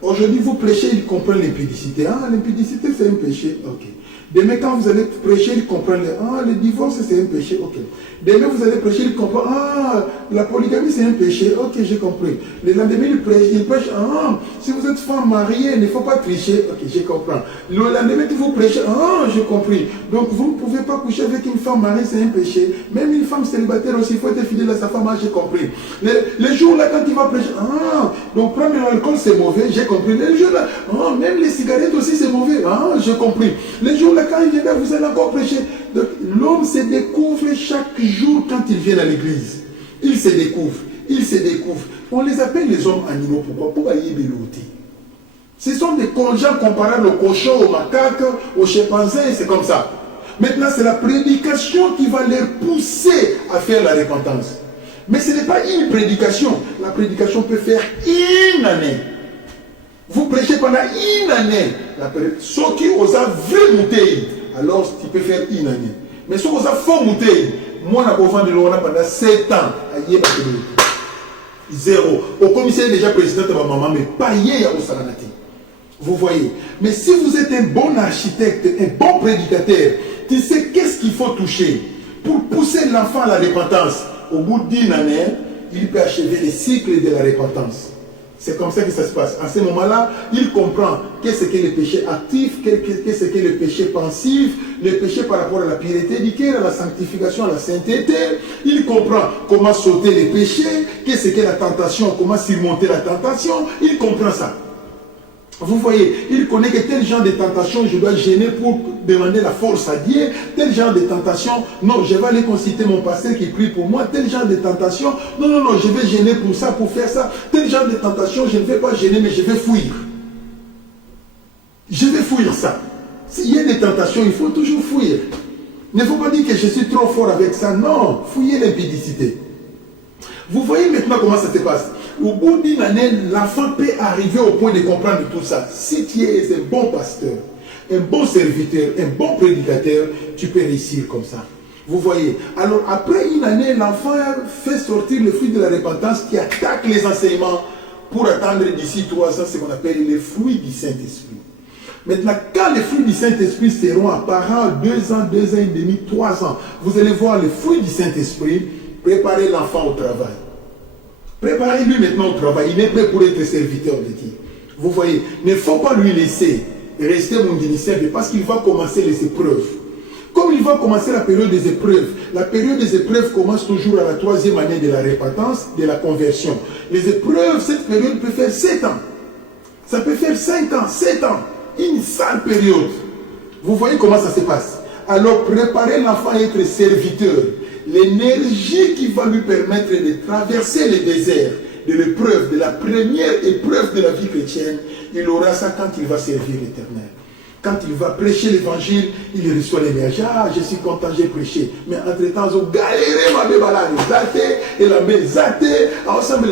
Aujourd'hui, vous prêchez, il comprend l'impudicité. Ah, l'impudicité, c'est un péché. Ok. Demain, quand vous allez prêcher, il comprend le divorce, c'est un péché. Ok. Demain, vous allez prêcher, il comprend. Ah, la polygamie, c'est un péché. Ok, j'ai compris. Le lendemain, il prêche. Ah, si vous êtes femme mariée, il ne faut pas tricher. Ok, j'ai compris. Le lendemain, vous prêchez. Ah, j'ai compris. Donc, vous ne pouvez pas coucher avec une femme mariée, c'est un péché. Même une femme célibataire aussi, il faut être fidèle à sa femme. Ah, j'ai compris. Le jour là, quand il va prêcher. Ah, donc prendre l'alcool, c'est mauvais. J'ai compris. Le jour là, ah, même les cigarettes aussi, c'est mauvais. Ah, j'ai compris. Le jour là, quand il vient là, vous allez encore prêcher. Donc, l'homme se découvre chaque jour quand il vient à l'église. Il se découvre. Il se découvre. On les appelle les hommes animaux. Pourquoi? Pour aller béloter. Ce sont des gens comparables aux cochons, aux macaques, aux chimpanzés, c'est comme ça. Maintenant, c'est la prédication qui va les pousser à faire la repentance. Mais ce n'est pas une prédication. La prédication peut faire une année. Vous prêchez pendant une année. Ceux qui osent vrai monter, alors tu peux faire une année. Mais ceux qui osent faux monter, moi, je vais vendre pendant 7 ans. Zéro. Au commissaire déjà président de ma maman, mais pas hier au Salanati. Vous voyez. Mais si vous êtes un bon architecte, un bon prédicateur, tu sais qu'est-ce qu'il faut toucher pour pousser l'enfant à la repentance. Au bout d'une année, il peut achever le cycle de la repentance. C'est comme ça que ça se passe. À ce moment-là, il comprend qu'est-ce que le péché actif, qu'est-ce que le péché pensif, le péché par rapport à la pureté du cœur, à la sanctification, à la sainteté. Il comprend comment sauter les péchés, qu'est-ce que la tentation, comment surmonter la tentation. Il comprend ça. Vous voyez, il connaît que tel genre de tentation, je dois gêner pour demander la force à Dieu. Tel genre de tentation, non, je vais aller consulter mon pasteur qui prie pour moi. Tel genre de tentation, non, je vais gêner pour ça, pour faire ça. Tel genre de tentation, je ne vais pas gêner, mais je vais fuir. Je vais fuir ça. S'il y a des tentations, il faut toujours fuir. Il ne faut pas dire que je suis trop fort avec ça. Non, fuyez l'impudicité. Vous voyez maintenant comment ça se passe. Au bout d'une année, l'enfant peut arriver au point de comprendre tout ça. Si tu es un bon pasteur, un bon serviteur, un bon prédicateur, tu peux réussir comme ça. Vous voyez. Alors après une année, l'enfant fait sortir le fruit de la repentance qui attaque les enseignements pour attendre d'ici 3 ans ce qu'on appelle les fruits du Saint-Esprit. Maintenant, quand les fruits du Saint-Esprit seront apparents 2 ans, 2 ans et demi, 3 ans, vous allez voir les fruits du Saint-Esprit, préparer l'enfant au travail. Préparez-lui maintenant au travail. Il est prêt pour être serviteur de Dieu. Vous voyez, il ne faut pas lui laisser rester mon initiaire parce qu'il va commencer les épreuves. Comme il va commencer la période des épreuves, la période des épreuves commence toujours à la 3e année de la repentance, de la conversion. Les épreuves, cette période peut faire 7 ans. Ça peut faire 5 ans, 7 ans. Une sale période. Vous voyez comment ça se passe. Alors préparez l'enfant à être serviteur. L'énergie qui va lui permettre de traverser le désert de l'épreuve, de la première épreuve de la vie chrétienne, il aura ça quand il va servir l'Éternel. Quand il va prêcher l'évangile, il reçoit l'énergie. Ah, je suis content, j'ai prêché. Mais entre-temps, ils ont galéré ma bébala, et la bézate, ensemble,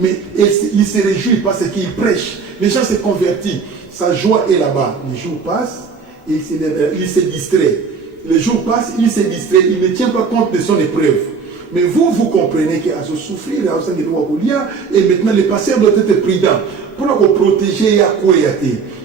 mais il se réjouit parce qu'il prêche. Les gens se convertissent. Sa joie est là-bas. Les jours passent, et il se distrait. Les jours passent, il se distrait, il ne tient pas compte de son épreuve. Mais vous comprenez qu'à se souffrir, et maintenant les pasteurs doivent être prudents pour protéger à quoi il y a.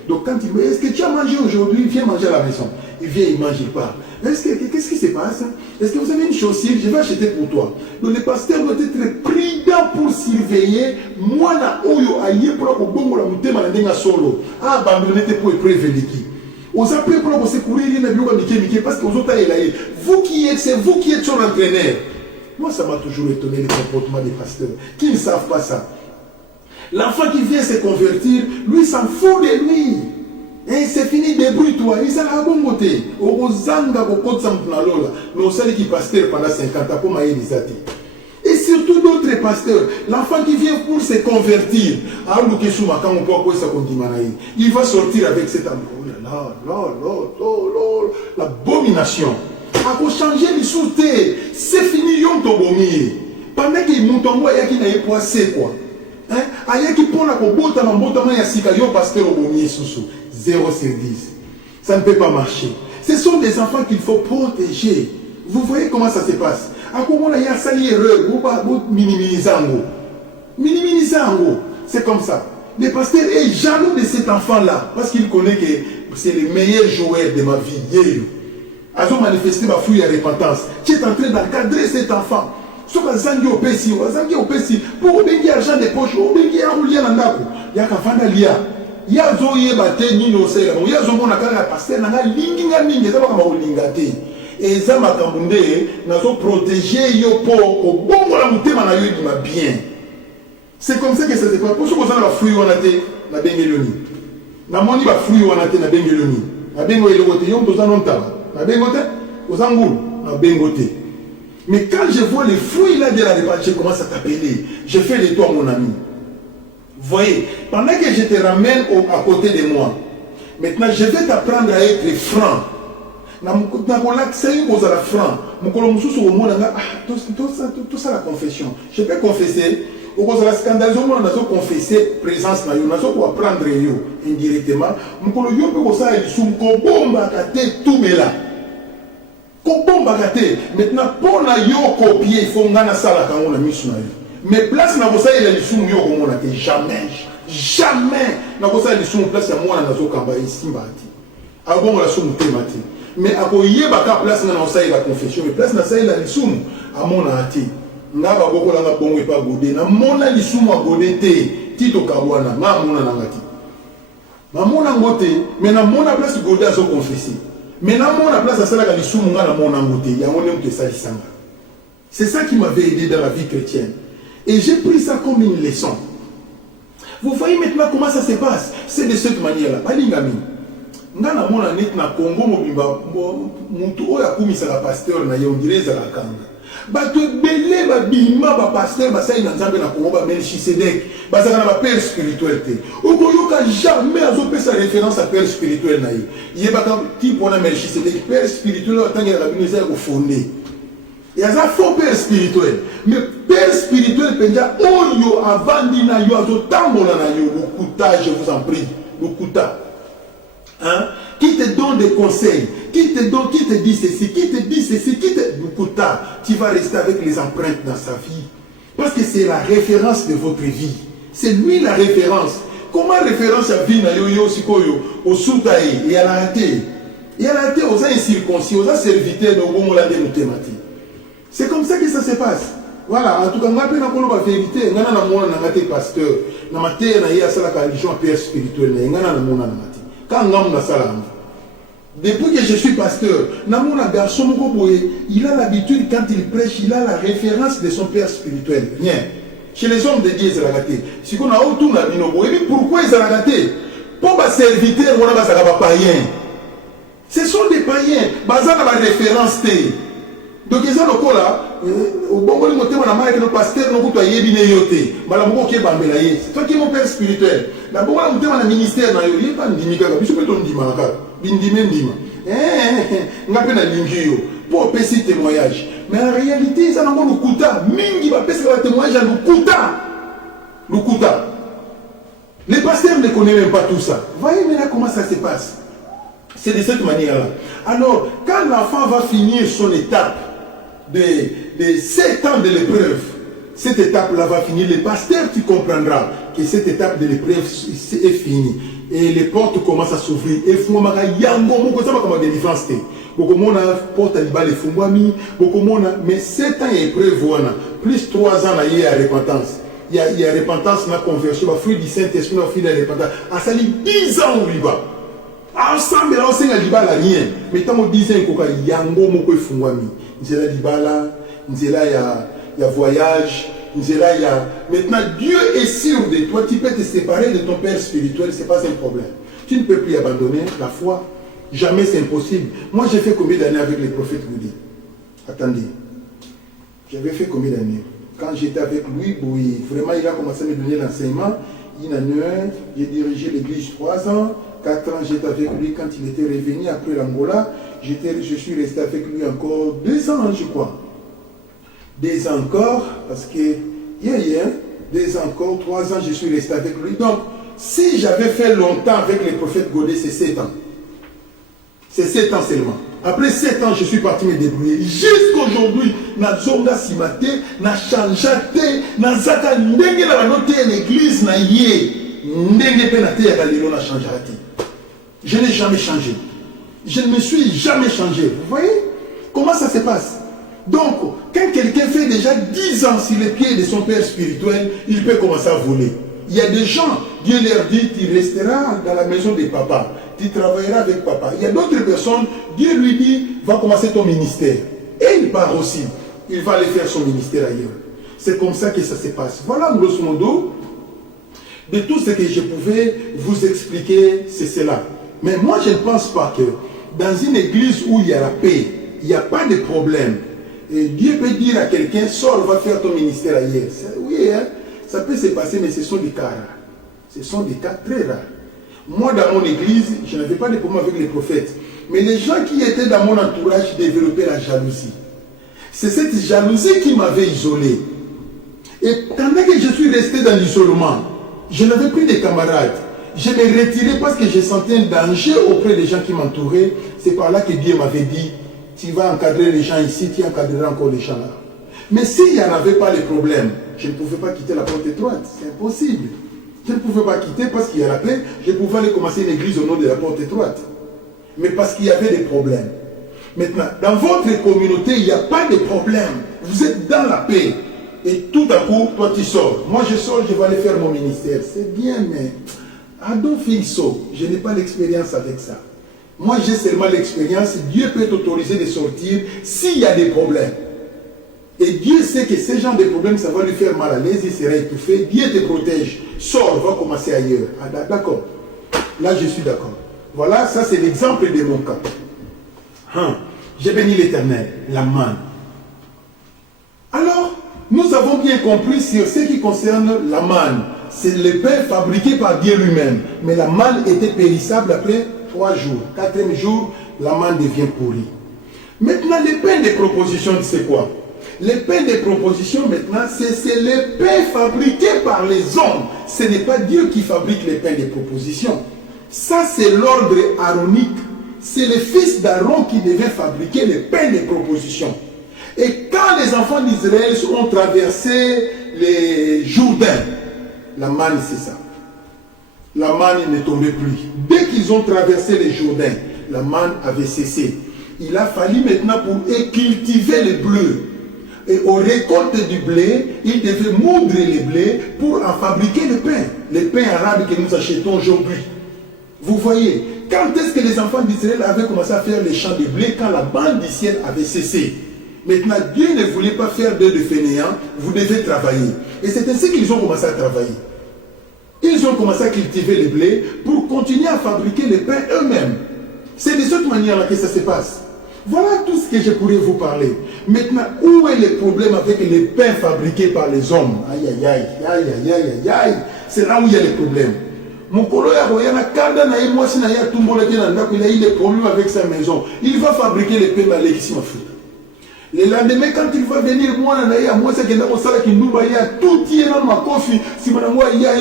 Donc quand il me dit, est-ce que tu as mangé aujourd'hui? Viens manger à la maison. Il vient, il mange, il part. Qu'est-ce qui se passe? Est-ce que vous avez une chaussure? Je vais acheter pour toi. Donc les pasteurs doivent être prudents pour surveiller. Moi, na oyo aïe pour que bon la mutema na denga solo. Ah, abandonner pour prévenir. Aux appels pour secourir, parce que vous c'est vous qui êtes son entraîneur. Moi, ça m'a toujours étonné le comportement des pasteurs qui ne savent pas ça. L'enfant qui vient se convertir, lui s'en fout de lui. Et c'est fini, débrouille-toi. Il s'en a bon côté. Au zanga, au côté Sampnalola, nous sommes qui pasteur pendant 50 ans pour maïe les athées. Et surtout d'autres pasteurs, l'enfant qui vient pour se convertir, il va sortir avec cet amour. L'abomination. A changer les sous-terres. C'est fini, yon tobomi. Pendant qu'il monte en moi, il y a qui n'a pas assez quoi. Il y a qui prend la kobota, il y a sika, yon pasteur au bomi sous 0 sur 10. Ça ne peut pas marcher. Ce sont des enfants qu'il faut protéger. Vous voyez comment ça se passe. À comment il y a sali erreur, vous minimisez-en. Minimisez-en. C'est comme ça. Le pasteur est jaloux de cet enfant-là parce qu'il connaît que c'est le meilleur joueur de ma vie. Ils ont manifesté ma fouille à repentance. Tu es en train d'encadrer cet enfant. Ce que Zangi au Pessi, pour obéir l'argent des poches, obéir à Roulia Nandako. Il y a qu'à Fandalia. Il y a Zoé Baté, Nino Sera. Il y a Zomon Akara Pasteur, Nanga Linginga Mingi, ça va comme Lingate. Et ça m'a camboundé, nous avons protégé Yopo, au bon la montée, on a eu du bien. C'est comme ça que ça se passe. Pour ce qu'on a la fruit, on a été la bengeloni. Na moni ba fruit, on a été la bengeloni. La bengo et le côté, on a longtemps. La bengote, aux angoul, la bengote. Mais quand je vois les fruits là de la répartition, je commence à t'appeler. Je fais de toi mon ami. Voyez, pendant que je te ramène à côté de moi, maintenant je vais t'apprendre à être franc. Tout ça la confession. Je peux confesser. Au la scandale, on confesser présence na yo, on a apprendre yo indirectement. Mukolo yo peut ça il sum ko bomba kate tout mela. Ko bomba kate. Maintenant pour na yo copier, il faut ngana sala ka on a mis na yo. Mais place na bossa il a sum yo comme on a fait jamais. Na bossa il sum place ya moi na zo kamba ici mbati. Avant la sum thématique. Mais à quoi y est baka place na bossa il la confession, mais place na ça il a sum à mon ati. Nga ba boko la bongo pa godé na mona lisumu a godé te tito kabwana nga mona na ngati ma mona ngote mais na mona place godé a so confesser mais na mona place asala ka lisumu nga na mona ngote ya ngone mte sali sanga. C'est ça qui m'avait aidé dans la vie chrétienne et j'ai pris ça comme une leçon. Vous voyez maintenant comment ça se passe, c'est de cette manière là balingami nga na mona net na Congo mobimba mutu oya kumisa la pasteur na yo direza la kanga. Bato belé ba bima ba pasteur ba sai na nzambe na Congo ba Melchisedek ba za na ba père spirituel te okoyoka jamais azope sa référence à père spirituel na ye ba ka type on a Melchisedek père spirituel atanga la Bible ça ko fondé et ça faux père spirituel mais père spirituel penja oyo avandi na yo azotambola na yo lokuta, je vous en prie lokuta hein, qui te donne des conseils, qui te dit ceci, qui te dit ceci, tu vas rester avec les empreintes dans sa vie. Parce que c'est la référence de votre vie. C'est lui la référence. Comment référence à vie na yo sikoyo au soutaï et à la raté. Et à la raté aux incirconcis, aux serviteurs de Obomola de Moutemati. C'est comme ça que ça se passe. Voilà, en tout cas, on a la vérité. On a un pasteur, on a la religion père spirituel, on a un quand depuis que je suis pasteur, il a l'habitude, quand il prêche, il a la référence de son père spirituel. Rien. Chez les hommes de Dieu, ils ont raté. Si on a autour de la pourquoi ils ont raté? Pour les serviteurs, on a des païens. Ce sont des païens. Ils ont la référence. Donc ils ont le là. Au bon moment où on a marqué le pasteur, on a dit c'est toi qui es mon père spirituel. D'abord, on a un ministère, on a dit pas on a pour passer témoignage. Mais en réalité, ça n'a pas le kuta. Mingi va passer le témoignage à le kuta. Les pasteurs ne connaissent même pas tout ça. Voyez maintenant comment ça se passe. C'est de cette manière-là. Alors, quand l'enfant va finir son étape de 7 ans de l'épreuve, cette étape-là va finir. Le pasteur, tu comprendras que cette étape de l'épreuve est finie. Et les portes commencent à s'ouvrir. Et il y a une délivrance. Beaucoup de monde porte à l'ibal mais 7 ans d'épreuve, plus 3 ans il y a repentance. Il y a repentance, la conversion, le fruit du Saint-Esprit, le fruit de la repentance. À ça, 10 ans au Liban. Ensemble, on sait que l'ibal rien. Mais tant que 10 ans, il y a un mot qui est l'ibala, il y a voyage. Maintenant, Dieu est sûr de toi. Tu peux te séparer de ton père spirituel, ce n'est pas un problème. Tu ne peux plus abandonner la foi. Jamais c'est impossible. Moi, j'ai fait combien d'années avec les prophètes Goudi? Attendez. J'avais fait combien d'années? Quand j'étais avec lui, vraiment, il a commencé à me donner l'enseignement. Il en a eu, j'ai dirigé l'église 3 ans. 4 ans, j'étais avec lui quand il était revenu après l'Angola. Je suis resté avec lui encore 2 ans, je crois. 2 ans encore, parce que, 2 ans encore, 3 ans, je suis resté avec lui. Donc, si j'avais fait longtemps avec les prophètes Godé, c'est 7 ans. C'est 7 ans seulement. Après 7 ans, je suis parti me débrouiller. Jusqu'aujourd'hui, na zonga simate, na chanjate, na zaka ndenge na banote l'église na yé, ndenge penate ya galilo na chanjate. Je n'ai jamais changé. Je ne me suis jamais changé. Vous voyez comment ça se passe? Donc, quand quelqu'un fait déjà 10 ans sur les pieds de son père spirituel, il peut commencer à voler. Il y a des gens, Dieu leur dit, tu resteras dans la maison de papa, tu travailleras avec papa. Il y a d'autres personnes, Dieu lui dit, va commencer ton ministère. Et il part aussi. Il va aller faire son ministère ailleurs. C'est comme ça que ça se passe. Voilà, grosso modo, de tout ce que je pouvais vous expliquer, c'est cela. Mais moi, je ne pense pas que dans une église où il y a la paix, il n'y a pas de problème, et Dieu peut dire à quelqu'un, sors, va faire ton ministère ailleurs. Oui, hein, ça peut se passer, mais ce sont des cas. Ce sont des cas très rares. Moi, dans mon église, je n'avais pas de problème avec les prophètes. Mais les gens qui étaient dans mon entourage développaient la jalousie. C'est cette jalousie qui m'avait isolé. Et pendant que je suis resté dans l'isolement, je n'avais plus de camarades. Je me retirais parce que je sentais un danger auprès des gens qui m'entouraient. C'est par là que Dieu m'avait dit, tu vas encadrer les gens ici, tu encadreras encore les gens là. Mais s'il n'y en avait pas de problème, je ne pouvais pas quitter la porte étroite. C'est impossible. Je ne pouvais pas quitter parce qu'il y a la paix. Je pouvais aller commencer une église au nom de la porte étroite. Mais parce qu'il y avait des problèmes. Maintenant, dans votre communauté, il n'y a pas de problème. Vous êtes dans la paix. Et tout à coup, toi tu sors. Moi je sors, je vais aller faire mon ministère. C'est bien, mais I don't think so. Je n'ai pas l'expérience avec ça. Moi j'ai seulement l'expérience. Dieu peut t'autoriser de sortir s'il y a des problèmes. Et Dieu sait que ce genre de problèmes, ça va lui faire mal à l'aise, il sera étouffé. Dieu te protège. Sors, va commencer ailleurs. Ah, d'accord. Là, je suis d'accord. Voilà, ça c'est l'exemple de mon cas. J'ai béni l'Éternel, la manne. Alors, nous avons bien compris sur ce qui concerne la manne. C'est le pain fabriqué par Dieu lui-même. Mais la manne était périssable après 3 jours. 4e jour, la manne devient pourrie. Maintenant, le pain de proposition, c'est quoi? Les pains de proposition maintenant, c'est les pains fabriqués par les hommes. Ce n'est pas Dieu qui fabrique les pains de proposition. Ça, c'est l'ordre aaronique. C'est les fils d'Aaron qui devaient fabriquer les pains de proposition. Et quand les enfants d'Israël ont traversé les Jourdains, la manne, c'est ça. La manne ne tombait plus. Dès qu'ils ont traversé les Jourdains, la manne avait cessé. Il a fallu maintenant pour cultiver le bleu. Et aux récoltes du blé, il devait moudre les blés pour en fabriquer le pain. Le pain arabe que nous achetons aujourd'hui. Vous voyez, quand est-ce que les enfants d'Israël avaient commencé à faire les champs de blé? Quand la bande du ciel avait cessé. Maintenant, Dieu ne voulait pas faire d'eux de fainéants. Vous devez travailler. Et c'est ainsi qu'ils ont commencé à travailler. Ils ont commencé à cultiver le blé pour continuer à fabriquer le pain eux-mêmes. C'est de cette manière-là que ça se passe. Voilà tout ce que je pourrais vous parler. Maintenant, où est le problème avec les pains fabriqués par les hommes? Aïe, aïe, aïe, aïe, aïe, aïe, aïe, aïe. C'est là où il y a les problèmes. Mon collègue, il a eu des problèmes avec sa maison. Il va fabriquer les pains dans l'église. Le lendemain, quand il va venir, moi, c'est que il y a tout qui est dans ma coffre. Si il y a un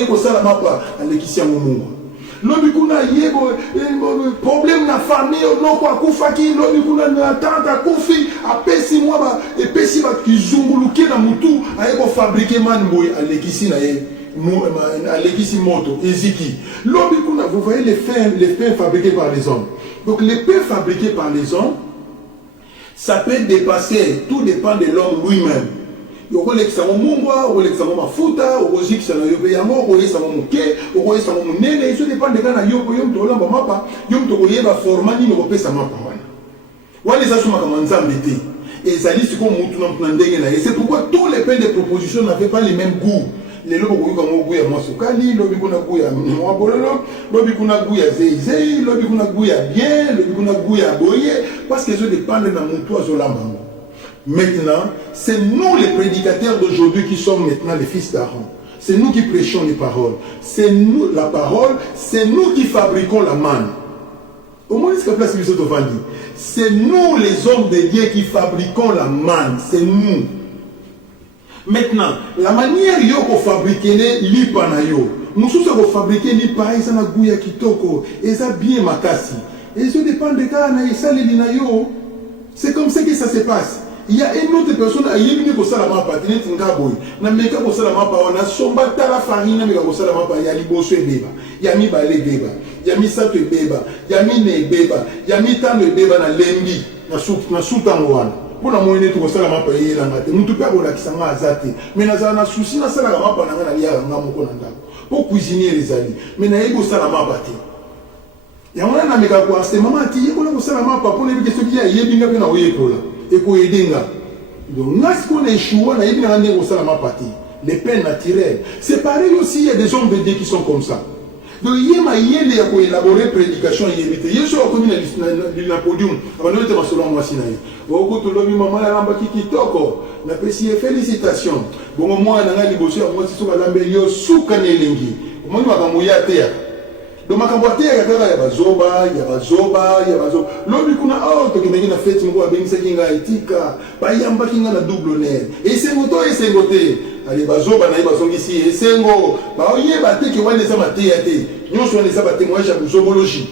lobi kuna yebo problème na famille no kwa kufaki lobi kuna na tante kufi apesi mwa ba epesi ba kizunguluke na mutu ayeko fabriquer man boy alekisi na ye alekisi moto eziki lobi kuna. Vous voyez les pains fabriqués par les hommes. Donc les pains fabriqués par les hommes, ça peut dépasser, tout dépend de l'homme lui-même. Okolekisa mungwa, okolekisa mafuta, okozikisa na yobe yango, okolekisa muke, okolekisa munene, isso dépend de kana yoko yomto olamba mapa, yomto koyeba forma nini okopesa mapa wana. Wale zasuma kama nzambe te. Ezali siko mutu na ndenge na ye. C'est pourquoi tous les pains de proposition n'avaient pas les mêmes goûts. Les lobo koyuka mo goût ya mwasukali, lobi kuna goût ya mwabololo, lobi kuna goût ya zeizei, lobi kuna goût ya bien, lobi kuna goût ya boye, parce que ça dépend de na mutu azolamba. Maintenant, c'est nous les prédicateurs d'aujourd'hui qui sommes maintenant les fils d'Aaron. C'est nous qui prêchons les paroles. C'est nous la parole, c'est nous qui fabriquons la manne. Au moins, c'est nous les hommes de Dieu qui fabriquons la manne. C'est nous. Maintenant, la manière dont on fabrique l'ipanayo, nous sommes fabriqués l'ipanayo, ça n'a gouya kitoko, et ça bien makasi. Et ça dépend de cas, c'est comme ça que ça se passe. Il y a une autre personne qui a été pour ça la mapa, qui est na meka pour ça la mapa, on a somba tala farine mais pour ça la mapa, il y a liboso et beba, il y a mi balé beba, il y a mi sato et beba, il y a mi ne beba, il y a mi tano et beba na lembi, na soutangoana. Pour la moyenne pour ça la mapa il la mate, nous tout pas pour la qui s'en azate, mais na za na souci na ça la mapa na ngana liya ngamo ko nanda. Pour cuisiner les amis, mais na yebo ça la mapa te. Ya on a meka kwa c'est maman ti yebo na ça la mapa pour les questions qui y a yebinga pe na oyekola. Et qu'on aide. Donc, nous échoué, les pains naturels. C'est pareil aussi, il y a des hommes de Dieu qui sont comme ça. Donc, il y a élaboré prédication, il y a comme le podium. Avant de mettre sur moi, félicitations. Bon, moi, je suis Moi, je suis à terre. Donc, je suis à terre, il y a Zoba, il y a Zoba, il y a Zoba. L'homme qui a fait, il y a une étika, il y a un double nerf. Et c'est un et c'est un côté. Allez, Zoba, il y a un ici, et c'est un go. Il y a un côté qui est un côté. Nous sommes des témoignages de zoologie.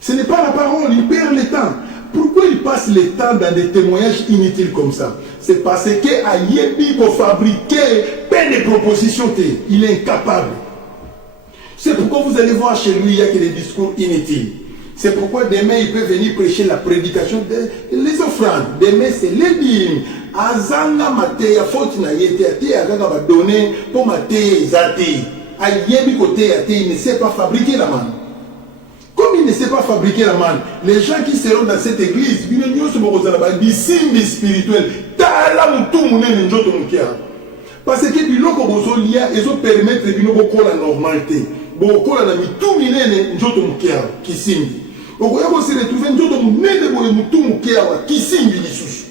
Ce n'est pas la parole, il perd le temps. Pourquoi il passe le temps dans des témoignages inutiles comme ça? C'est parce qu'à Yébi, pour fabriquer plein de propositions, il est incapable. C'est pourquoi vous allez voir chez lui, il y a que des discours inutiles. C'est pourquoi demain, il peut venir prêcher la prédication des offrandes. Demain, c'est les dîmes. Azanga Matéa, faute na yete, Azanga va donner pour Matéa, Zati. À Yébi côté, il ne sait pas fabriquer la manne. Comme il ne sait pas fabriquer la manne, les gens qui seront dans cette église, ils ne sont pas des signes spirituels. Parce que biloko bozolia ezo permettre bino bokola normalité. Bokola na mitu minene njoto mukia kisimbi. Okoya ko se retrouver njoto munene boye mutu mukia wa kisimbi lisusu.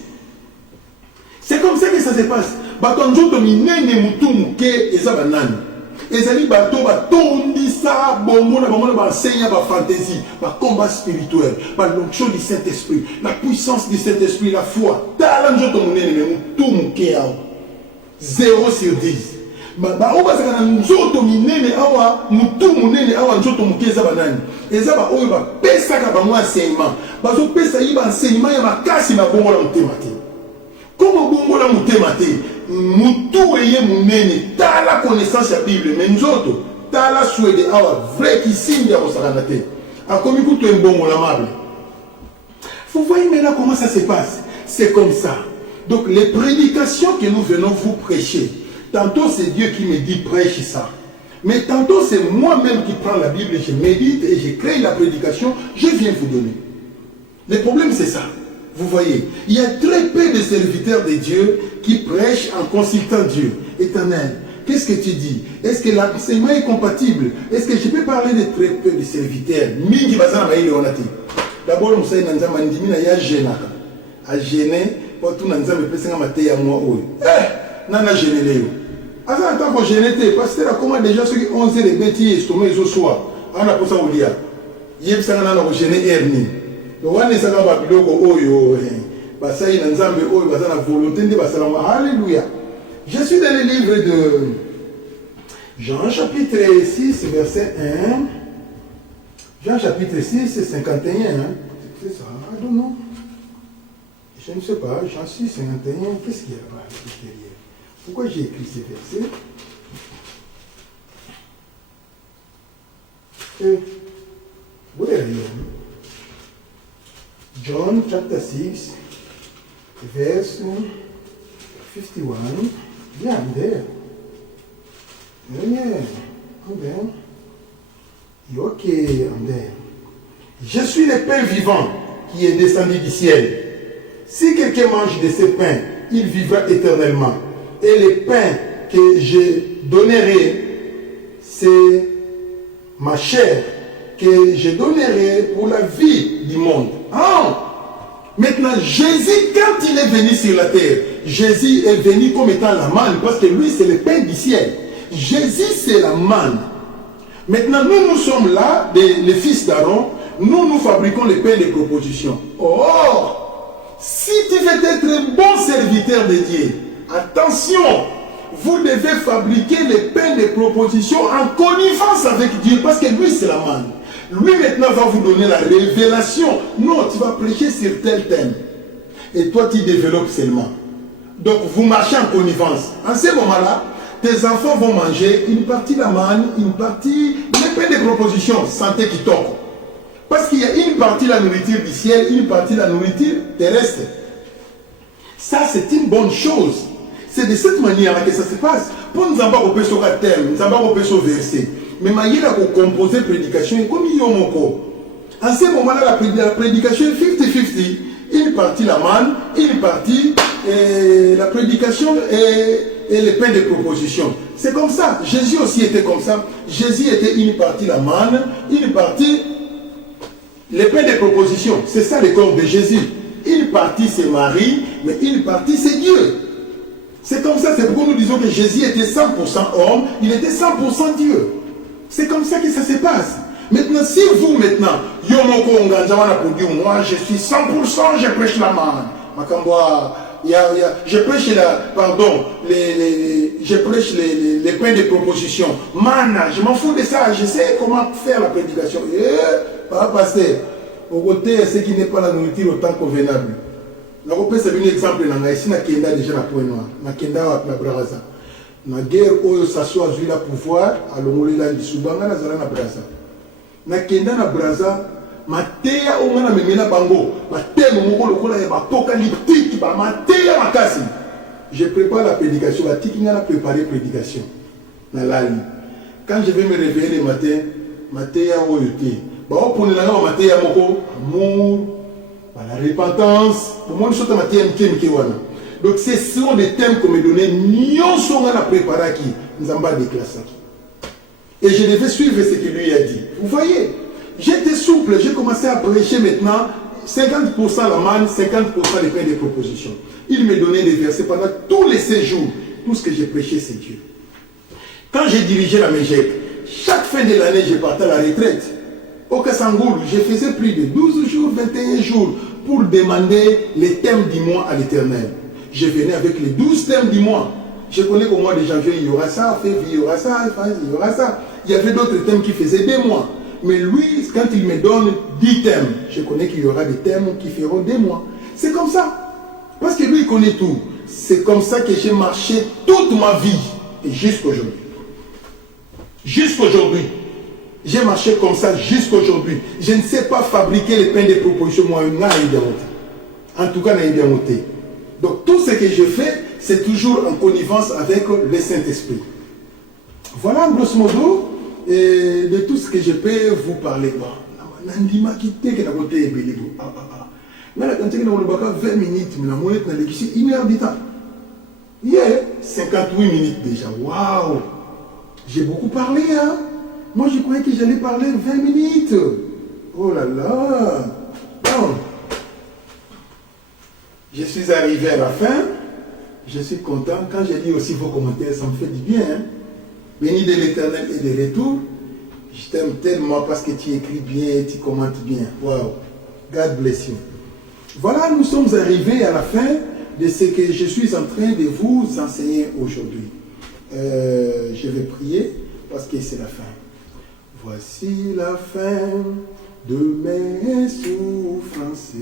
C'est comme ça que ça se passe. Bato njoto minene mutu muke eza banani. Ezali bato batondisa bongo na bango na ba enseigne ba fantaisie, ba combat spirituel, ba l'onction du Saint-Esprit, la puissance du Saint-Esprit, la foi. Tala njoto munene mutu muke ya. 0 sur 10. Baoba saka na nzoto minene awa mutu munene awa nzoto mukeza banani. Eza ba oyo ba pesa ka ba mwa enseignement. Bazo pesa yi ba enseignement ya makasi na bongo la mutema te. Comme bongo la mutema te, mutu eye munene ta la connaissance ya Bible mais nzoto ta la souede awa vrai qui signe ya kosakana te. Akomi kuto mbongo la mable. Vous voyez maintenant comment ça se passe. C'est comme ça. Donc les prédications que nous venons vous prêcher, tantôt c'est Dieu qui me dit prêche ça. Mais tantôt c'est moi-même qui prends la Bible, je médite et je crée la prédication, je viens vous donner. Le problème c'est ça. Vous voyez, il y a très peu de serviteurs de Dieu qui prêchent en consultant Dieu. Éternel, qu'est-ce que tu dis? Est-ce que l'enseignement est compatible? Est-ce que je peux parler de très peu de serviteurs? Mingi bazana ba ile onati. D'abord on sait nanza mandimi na ya genaka. A gêner tout le monde peut se mater à moi. Nana gêné Léo. Avant tant qu'on gêné, parce que là, comment déjà ceux qui ont les bêtises, estomac, ils ont soir. On a pour ça, on dit, il y a un gêné Ernie. Donc, on est ça, on va dire, oh, yo, ça y est, on a la volonté de Bassalama. Alléluia. Je suis dans le livre de Jean, chapitre 6, verset 1. Jean, chapitre 6, 51. C'est ça, I don't know. Je ne sais pas, Jean 6, 51, qu'est-ce qu'il y a là-bas? Pourquoi j'ai écrit ces versets? Où est-ce? John chapter 6, verse 51. Yeah, I'm there. Yeah, I'm there. Okay, I'm there. Je suis le pain vivant qui est descendu du ciel. Si quelqu'un mange de ce pain, il vivra éternellement. Et le pain que je donnerai, c'est ma chair que je donnerai pour la vie du monde. Ah! Maintenant, Jésus, quand il est venu sur la terre, Jésus est venu comme étant la manne, parce que lui, c'est le pain du ciel. Jésus, c'est la manne. Maintenant, nous sommes là, les fils d'Aaron, nous fabriquons le pain de proposition. Or, si tu veux être un bon serviteur de Dieu, attention, vous devez fabriquer les pains de proposition en connivence avec Dieu, parce que lui c'est la manne. Lui maintenant va vous donner la révélation. Non, tu vas prêcher sur tel thème. Et toi tu développes seulement. Donc vous marchez en connivence. En ce moment-là, tes enfants vont manger une partie la manne, une partie les pains de proposition, santé qui tombe. Parce qu'il y a une partie de la nourriture du ciel, une partie de la nourriture terrestre. Ça, c'est une bonne chose. C'est de cette manière-là que ça se passe. Pour nous avoir repéré sur un thème, nous avoir repéré sur verset. Mais il y a composer la prédication comme il y a mon corps. En ce moment-là, la prédication est 50-50. Une partie la manne, une partie la prédication et le pain de proposition. C'est comme ça. Jésus aussi était comme ça. Jésus était une partie la manne, une partie les pains de proposition. C'est ça le corps de Jésus. Une partie c'est Marie, mais une partie c'est Dieu. C'est comme ça, c'est pourquoi nous disons que Jésus était 100% homme, il était 100% Dieu. C'est comme ça que ça se passe. Maintenant, si vous, maintenant, moi, je suis 100%, je prêche la manne. Je prêche je prêche les points de proposition. Mana, je m'en fous de ça, je sais comment faire la prédication. Pasteur, au côté, ce qui n'est pas la nourriture autant convenable. C'est un exemple, ici, na déjà la point noir, na kenda na braza. Na guerre où s'assoit la pouvoir, à l'omolila du Soubanga, na zala na braza. Na kenda na braza, mateya ongana memena bango, mateya moko lokola ya apocalyptique, ba mateya makasi. Je prépare la prédication, la tiki n'a préparé la prédication. Na lali. Quand je vais me réveiller le matin, mateya oyote. Ba opone la na mateya moko, amour, la repentance, pour moi, je suis donc, ce sont des thèmes que me donnaient, nous sommes à préparer qui nous avons déclassé. Et je devais suivre ce que lui a dit. Vous voyez, j'étais souple, j'ai commencé à prêcher maintenant 50% la manne, 50% les pains des propositions. Il me donnait des versets pendant tous les 16 jours. Tout ce que j'ai prêché, c'est Dieu. Quand j'ai dirigé la Mégèque, chaque fin de l'année, je partais à la retraite. Au Kassangoul, je faisais plus de 12 jours, 21 jours pour demander les thèmes du mois à l'Éternel. Je venais avec les 12 thèmes du mois. Je connais qu'au mois de janvier, il y aura ça, février, il y aura ça, il y aura ça. Il y avait d'autres thèmes qui faisaient des mois. Mais lui, quand il me donne 10 thèmes, je connais qu'il y aura des thèmes qui feront des mois. C'est comme ça. Parce que lui, il connaît tout. C'est comme ça que j'ai marché toute ma vie. Et jusqu'aujourd'hui. Jusqu'aujourd'hui. J'ai marché comme ça jusqu'aujourd'hui. Je ne sais pas fabriquer les pains de propositions. Moi, en tout cas, bien monté. Donc, tout ce que je fais, c'est toujours en connivence avec le Saint-Esprit. Voilà, grosso modo, de tout ce que je peux vous parler. Nandima qui te que la côté est belé. Mais la quantité de 20 minutes, mais la monnaie n'a l'église 1 heure du temps. Yeah, 58 minutes déjà. Waouh! J'ai beaucoup parlé, hein? Moi, je croyais que j'allais parler 20 minutes. Oh là là. Bon. Je suis arrivé à la fin. Je suis content. Quand j'ai lu aussi vos commentaires, ça me fait du bien. Hein? Béni de l'Éternel et de retour. Je t'aime tellement parce que tu écris bien et tu commentes bien. Wow. God bless you. Voilà, nous sommes arrivés à la fin de ce que je suis en train de vous enseigner aujourd'hui. Je vais prier parce que c'est la fin. Voici la fin de mes souffrances,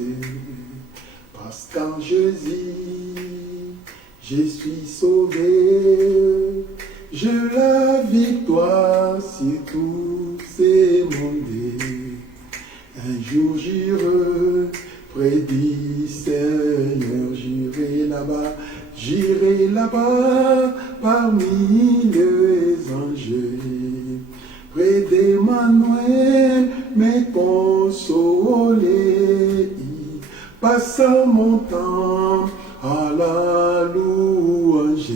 parce qu'en Jésus, je suis sauvé. Je la victoire sur tous ces mondes. Un jour j'irai près du Seigneur, j'irai là-bas parmi les anges. Près d'Emmanuel, me consoler, passant mon temps à la louange,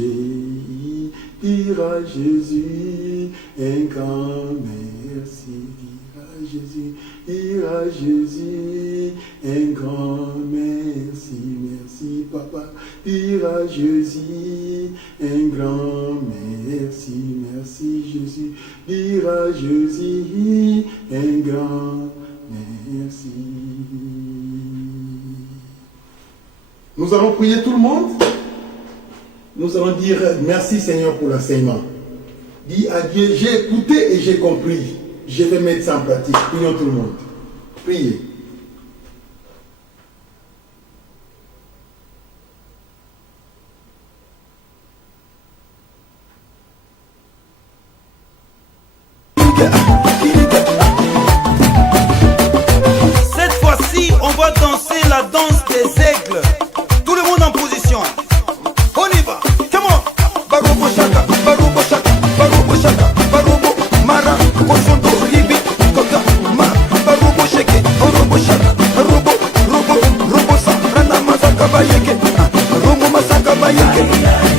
dire à Jésus un grand merci, dire à Jésus un grand merci, merci papa, dire à Jésus un grand merci, merci Jésus, dire à Jésus un grand merci. Nous allons prier tout le monde. Nous allons dire merci Seigneur pour l'enseignement. Dis à Dieu, j'ai écouté et j'ai compris. Je vais mettre ça en pratique. Prions tout le monde. Priez. Cette fois-ci, on va danser la danse des aigles. Tout le monde en position. On y va. Come on. Barobo shaka, barobo shaka, barobo shaka, barobo mara, kosondo ribi, kota ma, barobo shake, barobo shaka, robo, robo, robo sa, rana masaka bayeke, robo masaka bayeke.